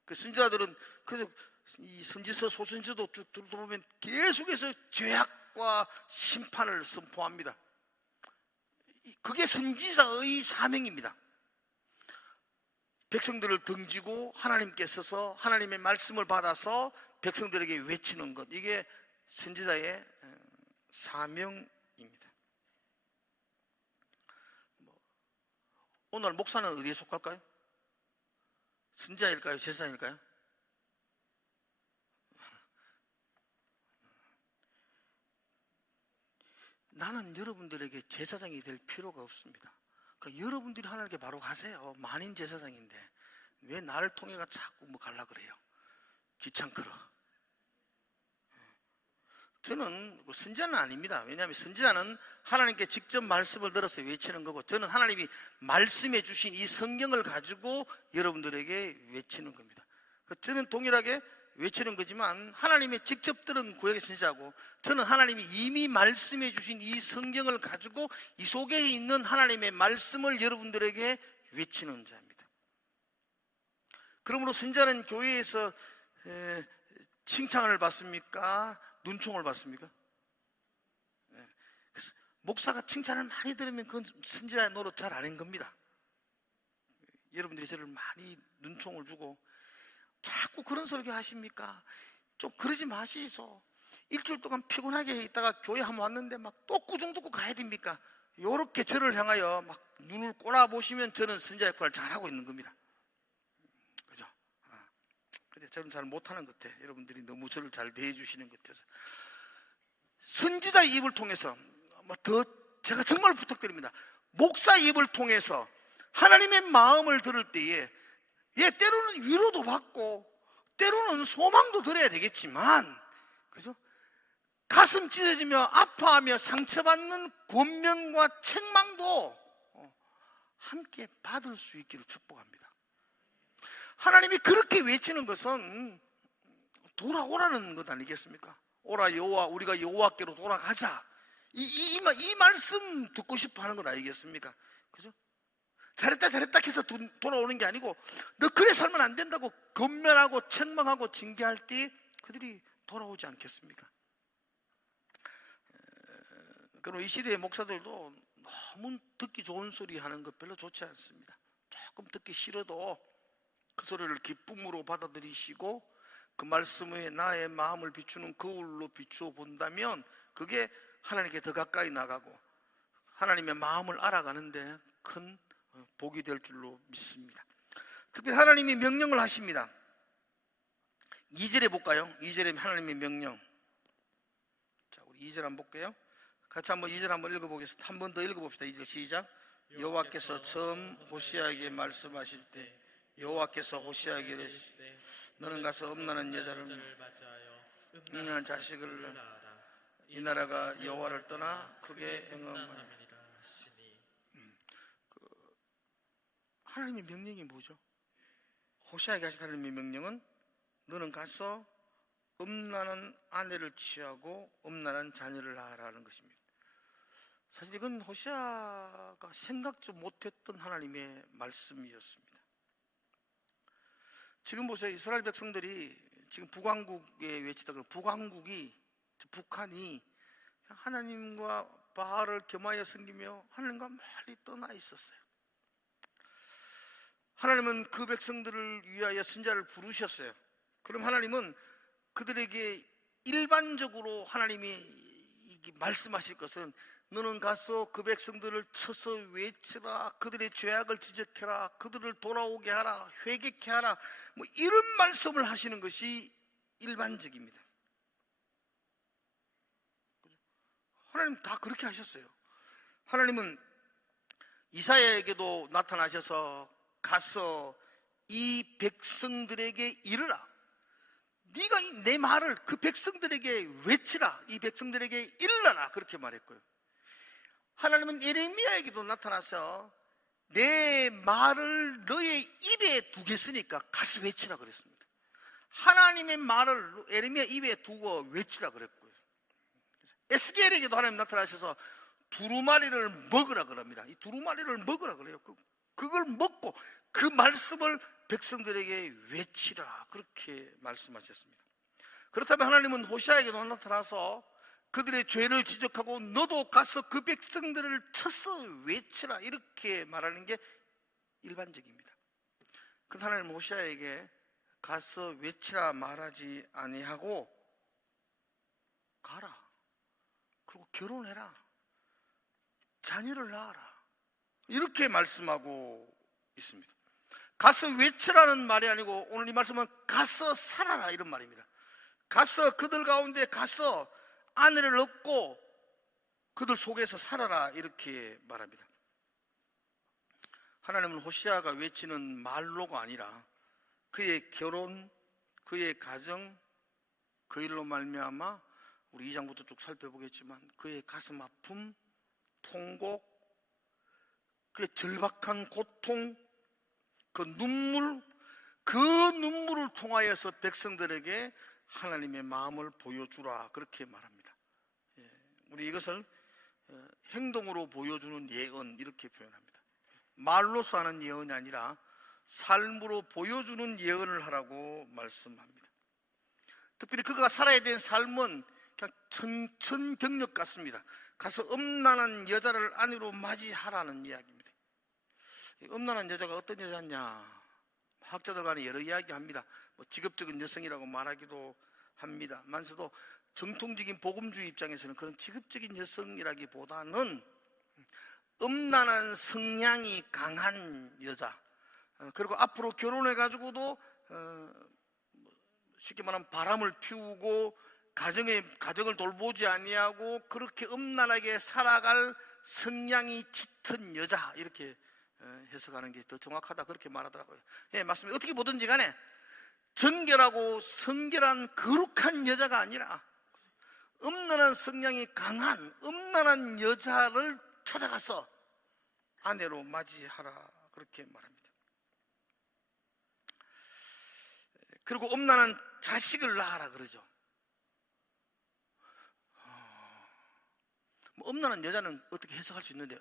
그 선지자들은 그래서 이 선지서 소선지도 쭉 들어보면 계속해서 죄악과 심판을 선포합니다. 그게 선지자의 사명입니다. 백성들을 등지고 하나님께 서서 하나님의 말씀을 받아서 백성들에게 외치는 것, 이게 선지자의 사명입니다. 오늘 목사는 어디에 속할까요? 선지자일까요? 제사장일까요? 나는 여러분들에게 제사장이 될 필요가 없습니다. 그러니까 여러분들이 하나님께 바로 가세요. 만인 제사장인데 왜 나를 통해가 자꾸 뭐 갈라 그래요? 귀찮거러. 저는 선지자는 아닙니다. 왜냐하면 선지자는 하나님께 직접 말씀을 들어서 외치는 거고, 저는 하나님이 말씀해 주신 이 성경을 가지고 여러분들에게 외치는 겁니다. 저는 동일하게 외치는 거지만 하나님의 직접 들은 구약의 선지자고, 저는 하나님이 이미 말씀해 주신 이 성경을 가지고 이 속에 있는 하나님의 말씀을 여러분들에게 외치는 자입니다. 그러므로 선지자는 교회에서 칭찬을 받습니까? 눈총을 받습니까? 목사가 칭찬을 많이 들으면 그건 선지자의 노릇 잘 안 한 겁니다. 여러분들이 저를 많이 눈총을 주고 자꾸 그런 설교 하십니까? 좀 그러지 마시소. 일주일 동안 피곤하게 있다가 교회 한번 왔는데 막 또 꾸중 듣고 가야 됩니까? 요렇게 저를 향하여 막 눈을 꼬라보시면 저는 선자 역할을 잘하고 있는 겁니다. 그죠? 근데 저는 잘 못하는 것 같아. 여러분들이 너무 저를 잘 대해주시는 것 같아서. 선지자의 입을 통해서 더 제가 정말 부탁드립니다. 목사 입을 통해서 하나님의 마음을 들을 때에 때로는 위로도 받고 때로는 소망도 들어야 되겠지만, 그죠? 가슴 찢어지며 아파하며 상처받는 권면과 책망도 함께 받을 수 있기를 축복합니다. 하나님이 그렇게 외치는 것은 돌아오라는 것 아니겠습니까? 오라 여호와, 우리가 여호와께로 돌아가자. 이 말씀 듣고 싶어 하는 것 아니겠습니까? 그죠? 잘했다 해서 돌아오는 게 아니고, 너 그래 살면 안 된다고 권면하고 책망하고 징계할 때 그들이 돌아오지 않겠습니까? 그리고 이 시대의 목사들도 너무 듣기 좋은 소리 하는 것 별로 좋지 않습니다. 조금 듣기 싫어도 그 소리를 기쁨으로 받아들이시고 그 말씀에 나의 마음을 비추는 거울로 비추어 본다면 그게 하나님께 더 가까이 나가고 하나님의 마음을 알아가는데 큰 복이 될 줄로 믿습니다. 특별히 하나님이 명령을 하십니다. 2절에 볼까요? 2절에 하나님의 명령. 자, 우리 2절 한번 볼게요. 같이 한번 2절 한번 읽어보겠습니다. 한 번 더 읽어봅시다. 2절 시작. 여호와께서 처음 호시아에게 말씀하실 때 여호와께서 호시아에게 이르시되 너는 가서 음란한 여자를 음란한 자식을 낳아 이 나라가 여호와를 떠나 크게 행함하니라. 하나님의 명령이 뭐죠? 호시아에게 하신 하나님의 명령은 너는 가서 음란한 아내를 취하고 음란한 자녀를 낳아라는 것입니다. 사실 이건 호시아가 생각지 못했던 하나님의 말씀이었습니다. 지금 보세요. 이스라엘 백성들이 지금 북왕국에 외치다가 북한이 하나님과 바알을 겸하여 섬기며 하나님과 멀리 떠나 있었어요. 하나님은 그 백성들을 위하여 선지자를 부르셨어요. 그럼 하나님은 그들에게 일반적으로 하나님이 말씀하실 것은 너는 가서 그 백성들을 쳐서 외치라, 그들의 죄악을 지적해라, 그들을 돌아오게 하라, 회개케 하라, 뭐 이런 말씀을 하시는 것이 일반적입니다. 하나님 다 그렇게 하셨어요. 하나님은 이사야에게도 나타나셔서 가서 이 백성들에게 이르라, 네가 내 말을 그 백성들에게 외치라, 이 백성들에게 일러라, 그렇게 말했고요. 하나님은 예레미야에게도 나타나서 내 말을 너의 입에 두겠으니까 가서 외치라 그랬습니다. 하나님의 말을 예레미야 입에 두고 외치라 그랬고요. 에스겔에게도 하나님 나타나셔서 두루마리를 먹으라 그럽니다. 이 두루마리를 먹으라 그래요. 그걸 먹고 그 말씀을 백성들에게 외치라, 그렇게 말씀하셨습니다. 그렇다면 하나님은 호시아에게도 나타나서 그들의 죄를 지적하고 너도 가서 그 백성들을 쳐서 외치라, 이렇게 말하는 게 일반적입니다. 그 하나님은 호시아에게 가서 외치라 말하지 아니하고 가라, 그리고 결혼해라, 자녀를 낳아라, 이렇게 말씀하고 있습니다. 가서 외치라는 말이 아니고 오늘 이 말씀은 가서 살아라, 이런 말입니다. 가서 그들 가운데 가서 아내를 얻고 그들 속에서 살아라, 이렇게 말합니다. 하나님은 호시아가 외치는 말로가 아니라 그의 결혼, 그의 가정, 그 일로 말미암아 우리 2장부터 쭉 살펴보겠지만 그의 가슴 아픔, 통곡, 그의 절박한 고통, 그 눈물을 통하여서 백성들에게 하나님의 마음을 보여주라, 그렇게 말합니다. 우리 이것을 행동으로 보여주는 예언, 이렇게 표현합니다. 말로서 하는 예언이 아니라 삶으로 보여주는 예언을 하라고 말씀합니다. 특별히 그가 살아야 되는 삶은 그냥 천천벽력 같습니다. 가서 음란한 여자를 아내로 맞이하라는 이야기입니다. 음란한 여자가 어떤 여자냐? 학자들 간에 여러 이야기합니다. 뭐 직업적인 여성이라고 말하기도 합니다. 만서도 정통적인 복음주의 입장에서는 그런 직업적인 여성이라기보다는 음란한 성향이 강한 여자, 그리고 앞으로 결혼해가지고도 쉽게 말하면 바람을 피우고 가정을 돌보지 아니하고 그렇게 음란하게 살아갈 성향이 짙은 여자, 이렇게 해석하는 게 더 정확하다, 그렇게 말하더라고요. 예, 맞습니다. 어떻게 보든지 간에 정결하고 성결한 거룩한 여자가 아니라 음란한 성향이 강한 음란한 여자를 찾아가서 아내로 맞이하라, 그렇게 말합니다. 그리고 음란한 자식을 낳아라 그러죠. 음란한 여자는 어떻게 해석할 수 있는데,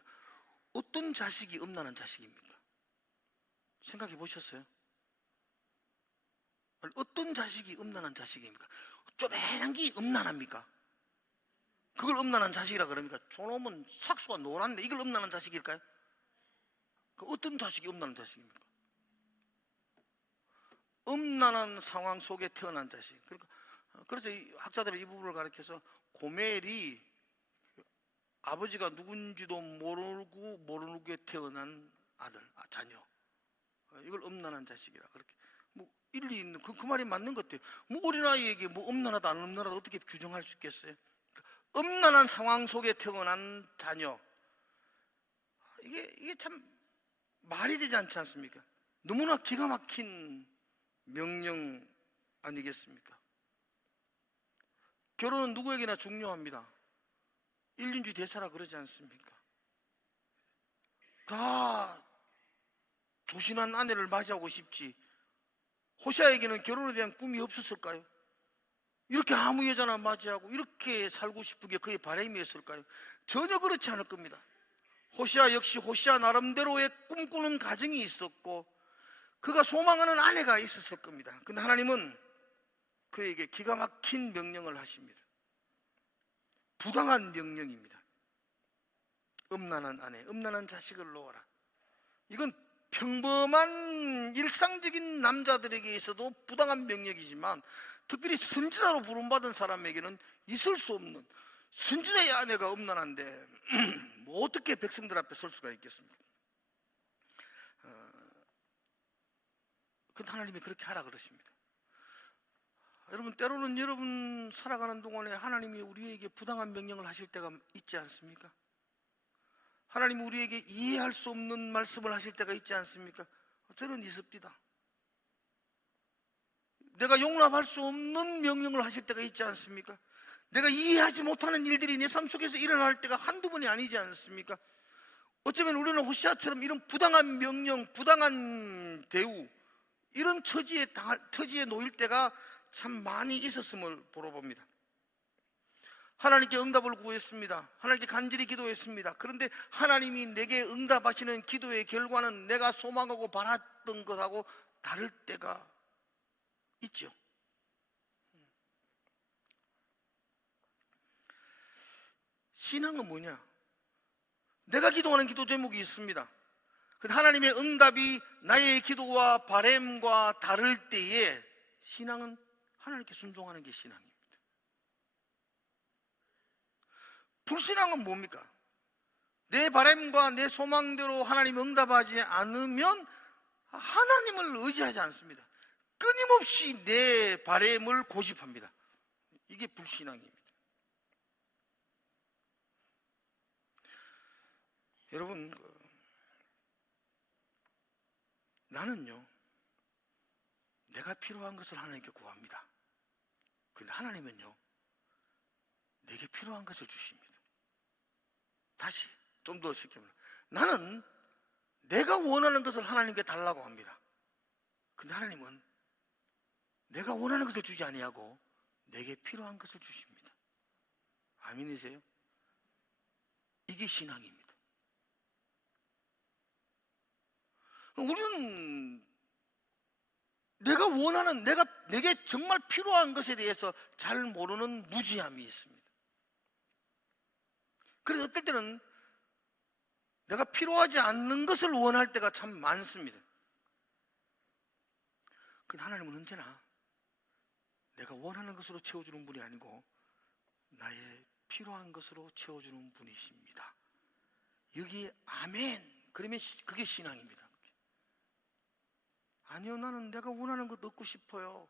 어떤 자식이 음란한 자식입니까? 생각해 보셨어요? 어떤 자식이 음란한 자식입니까? 쪼매난 게 음란합니까? 그걸 음란한 자식이라 그럽니까? 저놈은 삭수가 노란데 이걸 음란한 자식일까요? 어떤 자식이 음란한 자식입니까? 음란한 상황 속에 태어난 자식. 그러니까 그래서 학자들은 이 부분을 가리켜서 고멜이 아버지가 누군지도 모르게 태어난 아들, 자녀, 이걸 음란한 자식이라 그렇게 뭐 일리 있는 그 말이 맞는 것 같아요. 뭐 어린아이에게 뭐 음란하다 안 음란하다 어떻게 규정할 수 있겠어요? 음란한 상황 속에 태어난 자녀, 이게 참 말이 되지 않지 않습니까? 너무나 기가 막힌 명령 아니겠습니까? 결혼은 누구에게나 중요합니다. 일륜주의 대사라 그러지 않습니까? 다 조신한 아내를 맞이하고 싶지, 호시아에게는 결혼에 대한 꿈이 없었을까요? 이렇게 아무 여자나 맞이하고 이렇게 살고 싶은 게 그의 바람이었을까요? 전혀 그렇지 않을 겁니다. 호시아 역시 호시아 나름대로의 꿈꾸는 가정이 있었고 그가 소망하는 아내가 있었을 겁니다. 근데 하나님은 그에게 기가 막힌 명령을 하십니다. 부당한 명령입니다. 음란한 아내, 음란한 자식을 놓아라. 이건 평범한 일상적인 남자들에게 있어도 부당한 명령이지만 특별히 선지자로 부름받은 사람에게는 있을 수 없는, 선지자의 아내가 음란한데 뭐 어떻게 백성들 앞에 설 수가 있겠습니까? 그런데 하나님이 그렇게 하라 그러십니다. 여러분, 때로는 여러분 살아가는 동안에 하나님이 우리에게 부당한 명령을 하실 때가 있지 않습니까? 하나님이 우리에게 이해할 수 없는 말씀을 하실 때가 있지 않습니까? 저는 있습니다. 내가 용납할 수 없는 명령을 하실 때가 있지 않습니까? 내가 이해하지 못하는 일들이 내 삶 속에서 일어날 때가 한두 번이 아니지 않습니까? 어쩌면 우리는 호시아처럼 이런 부당한 명령, 부당한 대우, 이런 처지에 놓일 때가 참 많이 있었음을 보러 봅니다. 하나님께 응답을 구했습니다. 하나님께 간절히 기도했습니다. 그런데 하나님이 내게 응답하시는 기도의 결과는 내가 소망하고 바랐던 것하고 다를 때가 있죠. 신앙은 뭐냐? 내가 기도하는 기도 제목이 있습니다. 하나님의 응답이 나의 기도와 바람과 다를 때에 신앙은 하나님께 순종하는 게 신앙입니다. 불신앙은 뭡니까? 내 바람과 내 소망대로 하나님 응답하지 않으면 하나님을 의지하지 않습니다. 끊임없이 내 바람을 고집합니다. 이게 불신앙입니다. 여러분, 나는요, 내가 필요한 것을 하나님께 구합니다. 그런데 하나님은요, 내게 필요한 것을 주십니다. 다시 좀 더 쉽게 말하면, 나는 내가 원하는 것을 하나님께 달라고 합니다. 근데 하나님은 내가 원하는 것을 주지 아니하고 내게 필요한 것을 주십니다. 아멘이세요? 이게 신앙입니다. 우리는 내가 원하는, 내게 정말 필요한 것에 대해서 잘 모르는 무지함이 있습니다. 그래서 어떨 때는 내가 필요하지 않는 것을 원할 때가 참 많습니다. 근데 하나님은 언제나 내가 원하는 것으로 채워주는 분이 아니고 나의 필요한 것으로 채워주는 분이십니다. 여기 아멘 그러면 그게 신앙입니다. 아니요, 나는 내가 원하는 것 얻고 싶어요,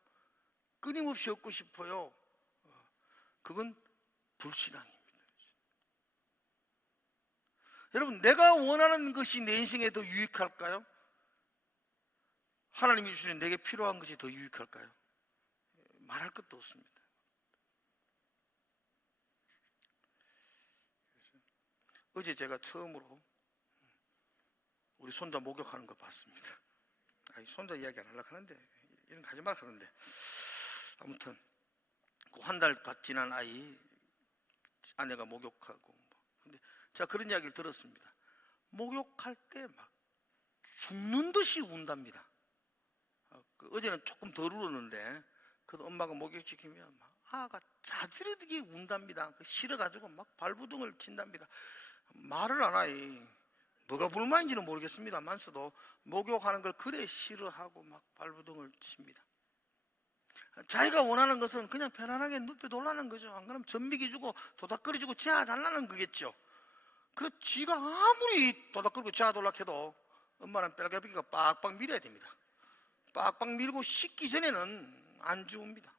끊임없이 얻고 싶어요, 그건 불신앙입니다. 여러분, 내가 원하는 것이 내 인생에 더 유익할까요? 하나님이 주시는 내게 필요한 것이 더 유익할까요? 말할 것도 없습니다. 어제 제가 처음으로 우리 손자 목욕하는 거 봤습니다. 손자 이야기 안 하려고 하는데 이런 거 하지 말라 하는데, 아무튼 한 달 지난 아이 아내가 목욕하고, 근데 제가 그런 이야기를 들었습니다. 목욕할 때 막 죽는 듯이 운답니다. 어제는 조금 덜 울었는데 그래도 엄마가 목욕시키면 막 아가 자지러지게 운답니다. 싫어가지고 막 발부둥을 친답니다. 말을 안 하이. 뭐가 불만인지는 모르겠습니다만서도 목욕하는 걸 그래 싫어하고 막 발부둥을 칩니다. 자기가 원하는 것은 그냥 편안하게 눕혀 놀라는 거죠. 안 그러면 전미기 주고 도닥거리 주고 재워달라는 거겠죠. 그래서 지가 아무리 도닥거리고 재워달라 해도 엄마는 뺄가비가 빡빡 밀어야 됩니다. 빡빡 밀고 씻기 전에는 안 주웁니다.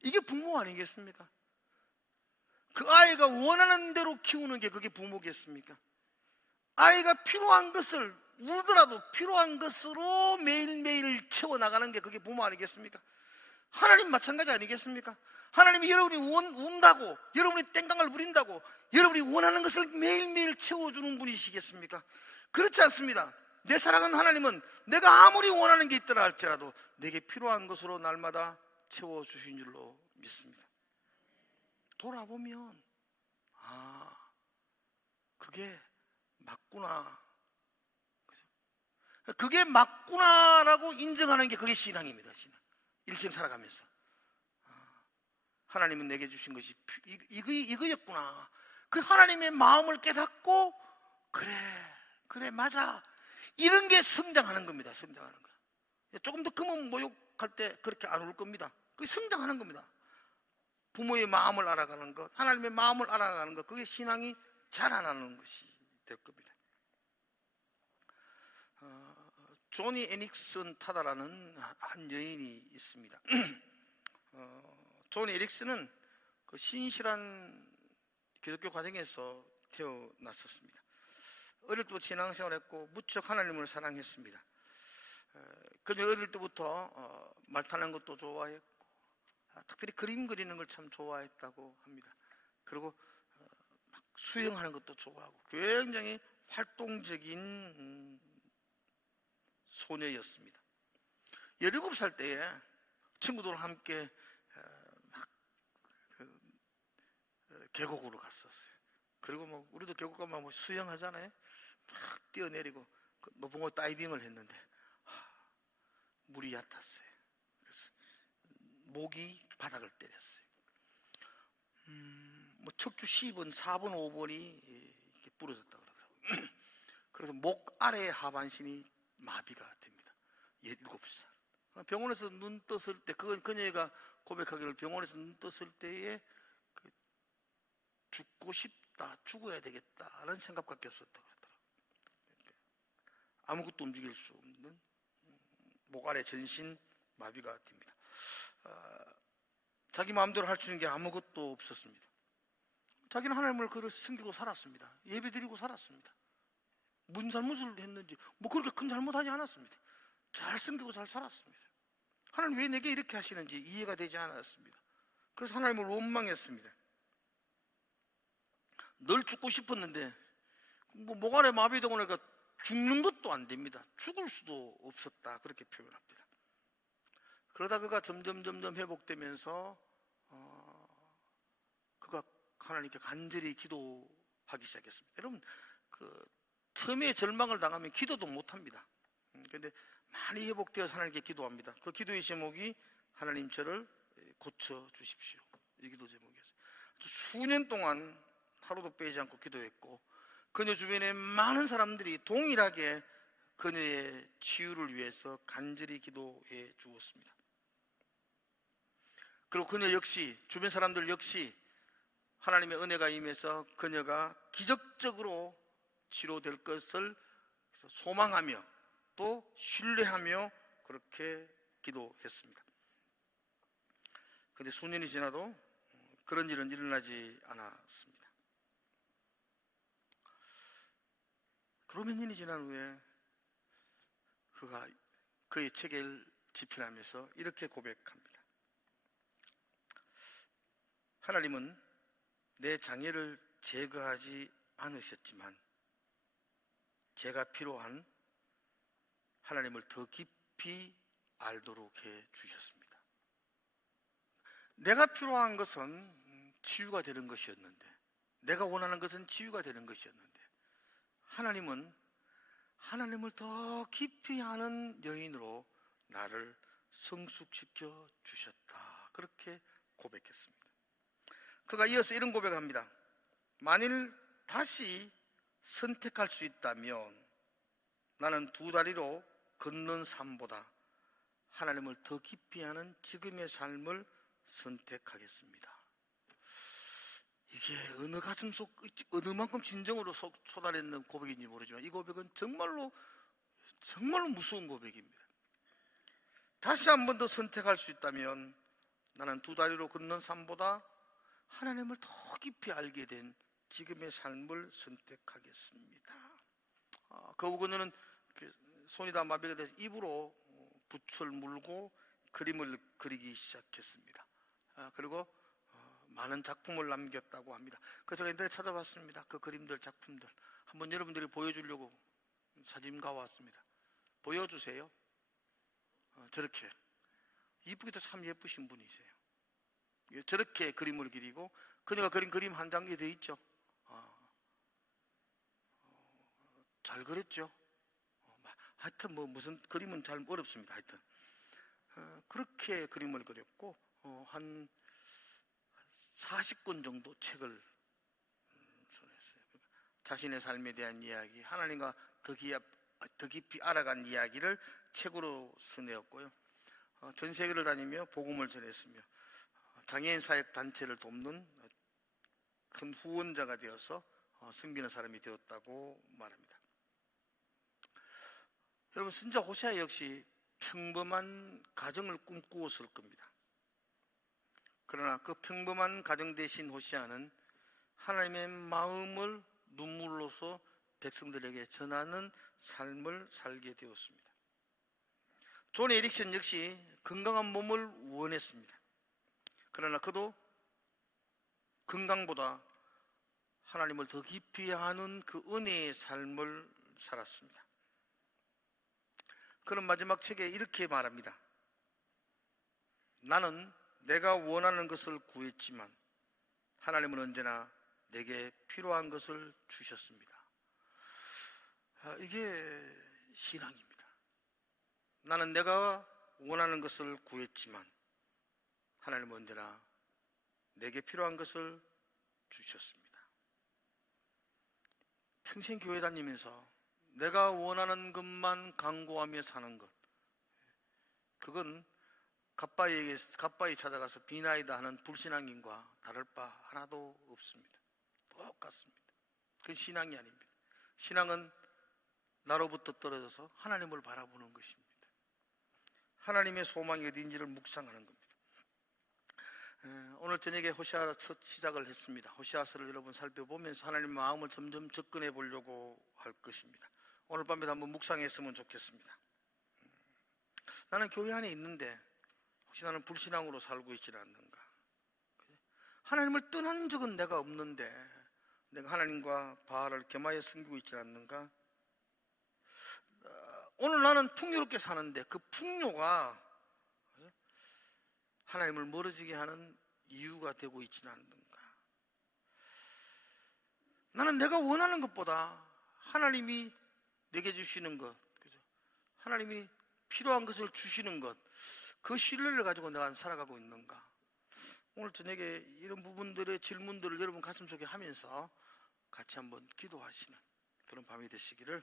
이게 부모 아니겠습니까? 그 아이가 원하는 대로 키우는 게 그게 부모겠습니까? 아이가 필요한 것을 울더라도 필요한 것으로 매일매일 채워나가는 게 그게 부모 아니겠습니까? 하나님 마찬가지 아니겠습니까? 하나님이 여러분이 운다고, 여러분이 땡깡을 부린다고 여러분이 원하는 것을 매일매일 채워주는 분이시겠습니까? 그렇지 않습니다. 내 사랑하는 하나님은 내가 아무리 원하는 게 있더라 할지라도 내게 필요한 것으로 날마다 채워주신 줄로 믿습니다. 돌아보면 그게 맞구나, 그게 맞구나라고 인정하는 게 그게 신앙입니다. 신앙. 일생 살아가면서 하나님은 내게 주신 것이 이거였구나, 그 하나님의 마음을 깨닫고 그래 맞아, 이런 게 성장하는 겁니다. 성장하는 거. 조금 더 크면 목욕할 때 그렇게 안 울 겁니다. 그게 성장하는 겁니다. 부모의 마음을 알아가는 것, 하나님의 마음을 알아가는 것, 그게 신앙이 자라나는 것이 될 겁니다. 조니 에릭슨 타다라는 한 여인이 있습니다. 조니 에릭슨은 그 신실한 기독교 가정에서 태어났었습니다. 어릴 때부터 신앙생활했고 무척 하나님을 사랑했습니다. 그저 어릴 때부터 말 타는 것도 좋아했고 특별히 그림 그리는 걸 참 좋아했다고 합니다. 그리고 수영하는 것도 좋아하고 굉장히 활동적인 소녀였습니다. 17살 때에 친구들과 함께 계곡으로 갔었어요. 그리고 우리도 계곡 가면 수영하잖아요. 막 뛰어내리고 높은 곳 다이빙을 했는데 물이 얕았어요. 그래서 목이 바닥을 때렸어요. 척추 10번, 4번, 5번이 이렇게 부러졌다 그러더라고요. 그래서 목 아래 하반신이 마비가 됩니다. 17살. 병원에서 눈 떴을 때, 그녀가 고백하기를 병원에서 눈 떴을 때에 죽고 싶다, 죽어야 되겠다라는 생각밖에 없었다 그러더라고요. 아무것도 움직일 수 없는 목 아래 전신 마비가 됩니다. 자기 마음대로 할 수 있는 게 아무것도 없었습니다. 자기는 하나님을 섬기고 살았습니다. 예배드리고 살았습니다. 무슨 잘못을 했는지 그렇게 큰 잘못하지 않았습니다. 잘 섬기고 잘 살았습니다. 하나님 왜 내게 이렇게 하시는지 이해가 되지 않았습니다. 그래서 하나님을 원망했습니다. 늘 죽고 싶었는데 목 안에 마비되고 나니까 죽는 것도 안 됩니다. 죽을 수도 없었다, 그렇게 표현합니다. 그러다 그가 점점 회복되면서 그가 하나님께 간절히 기도하기 시작했습니다. 여러분, 처음에 절망을 당하면 기도도 못합니다. 그런데 많이 회복되어서 하나님께 기도합니다. 그 기도의 제목이 하나님 저를 고쳐주십시오, 이 기도 제목이었어요. 수년 동안 하루도 빼지 않고 기도했고 그녀 주변에 많은 사람들이 동일하게 그녀의 치유를 위해서 간절히 기도해 주었습니다. 그리고 그녀 역시, 주변 사람들 역시 하나님의 은혜가 임해서 그녀가 기적적으로 치료될 것을 소망하며 또 신뢰하며 그렇게 기도했습니다. 그런데 수년이 지나도 그런 일은 일어나지 않았습니다. 그러고 몇 년이 지난 후에 그가 그의 책을 집필하면서 이렇게 고백합니다. 하나님은 내 장애를 제거하지 않으셨지만 제가 필요한 하나님을 더 깊이 알도록 해 주셨습니다. 내가 필요한 것은 치유가 되는 것이었는데, 내가 원하는 것은 치유가 되는 것이었는데, 하나님은 하나님을 더 깊이 아는 여인으로 나를 성숙시켜 주셨다. 그렇게 고백했습니다. 그가 이어서 이런 고백합니다. 만일 다시 선택할 수 있다면 나는 두 다리로 걷는 삶보다 하나님을 더 깊이 아는 지금의 삶을 선택하겠습니다. 이게 어느 가슴 속 어느 만큼 진정으로 쏟아내는 고백인지 모르지만 이 고백은 정말로 무서운 고백입니다. 다시 한 번 더 선택할 수 있다면 나는 두 다리로 걷는 삶보다 하나님을 더 깊이 알게 된 지금의 삶을 선택하겠습니다. 그후 그녀는 손이 다 마비가 돼서 입으로 붓을 물고 그림을 그리기 시작했습니다. 그리고 많은 작품을 남겼다고 합니다. 그래서 제가 인터넷 찾아봤습니다. 그 그림들, 작품들 한번 여러분들이 보여주려고 사진가 왔습니다. 보여주세요. 저렇게 이쁘기도 참 예쁘신 분이세요. 저렇게 그림을 그리고 그녀가 그린 그림 한 장에 되어 있죠. 잘 그렸죠. 하여튼 무슨 그림은 잘 어렵습니다. 하여튼 그렇게 그림을 그렸고 한 40권 정도 책을 써냈어요. 자신의 삶에 대한 이야기, 하나님과 더 깊이 알아간 이야기를 책으로 써내었고요. 전 세계를 다니며 복음을 전했으며 장애인 사역 단체를 돕는 큰 후원자가 되어서 섬기는 사람이 되었다고 말합니다. 여러분, 선지자 호세아 역시 평범한 가정을 꿈꾸었을 겁니다. 그러나 그 평범한 가정 대신 호세아는 하나님의 마음을 눈물로서 백성들에게 전하는 삶을 살게 되었습니다. 존 에릭슨 역시 건강한 몸을 원했습니다. 그러나 그도 건강보다 하나님을 더 깊이 아는 그 은혜의 삶을 살았습니다. 그는 마지막 책에 이렇게 말합니다. 나는 내가 원하는 것을 구했지만 하나님은 언제나 내게 필요한 것을 주셨습니다. 이게 신앙입니다. 나는 내가 원하는 것을 구했지만 하나님은 언제나 내게 필요한 것을 주셨습니다. 평생 교회 다니면서 내가 원하는 것만 강구하며 사는 것, 그건 가빠이 찾아가서 비나이다 하는 불신앙인과 다를 바 하나도 없습니다. 똑같습니다. 그건 신앙이 아닙니다. 신앙은 나로부터 떨어져서 하나님을 바라보는 것입니다. 하나님의 소망이 어디인지를 묵상하는 겁니다. 오늘 저녁에 호시아 첫 시작을 했습니다. 호시아서를 여러분 살펴보면서 하나님의 마음을 점점 접근해 보려고 할 것입니다. 오늘 밤에도 한번 묵상했으면 좋겠습니다. 나는 교회 안에 있는데 혹시 나는 불신앙으로 살고 있지 않는가? 하나님을 떠난 적은 내가 없는데 내가 하나님과 바알을 겸하여 섬기고 있지 않는가? 오늘 나는 풍요롭게 사는데 그 풍요가 하나님을 멀어지게 하는 이유가 되고 있지는 않는가? 나는 내가 원하는 것보다 하나님이 내게 주시는 것, 하나님이 필요한 것을 주시는 것, 그 신뢰를 가지고 내가 살아가고 있는가? 오늘 저녁에 이런 부분들의 질문들을 여러분 가슴속에 하면서 같이 한번 기도하시는 그런 밤이 되시기를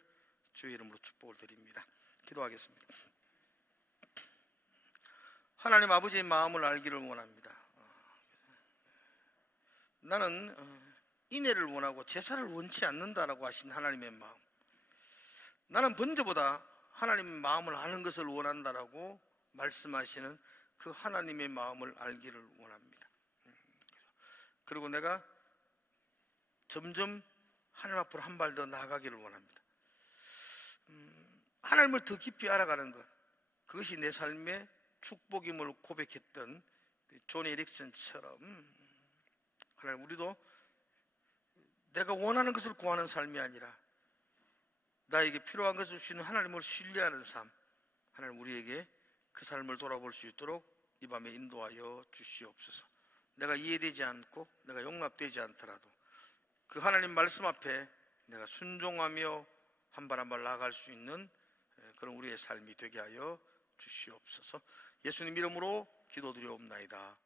주의 이름으로 축복을 드립니다. 기도하겠습니다. 하나님 아버지의 마음을 알기를 원합니다. 나는 인애를 원하고 제사를 원치 않는다라고 하신 하나님의 마음, 나는 번제보다 하나님의 마음을 아는 것을 원한다라고 말씀하시는 그 하나님의 마음을 알기를 원합니다. 그리고 내가 점점 하나님 앞으로 한 발 더 나아가기를 원합니다. 하나님을 더 깊이 알아가는 것, 그것이 내 삶의 축복임을 고백했던 존 에릭슨처럼 하나님, 우리도 내가 원하는 것을 구하는 삶이 아니라 나에게 필요한 것을 주시는 하나님을 신뢰하는 삶, 하나님 우리에게 그 삶을 돌아볼 수 있도록 이 밤에 인도하여 주시옵소서. 내가 이해되지 않고 내가 용납되지 않더라도 그 하나님 말씀 앞에 내가 순종하며 한 발 한 발 나아갈 수 있는 그런 우리의 삶이 되게 하여 주시옵소서. 예수님 이름으로 기도드리옵나이다.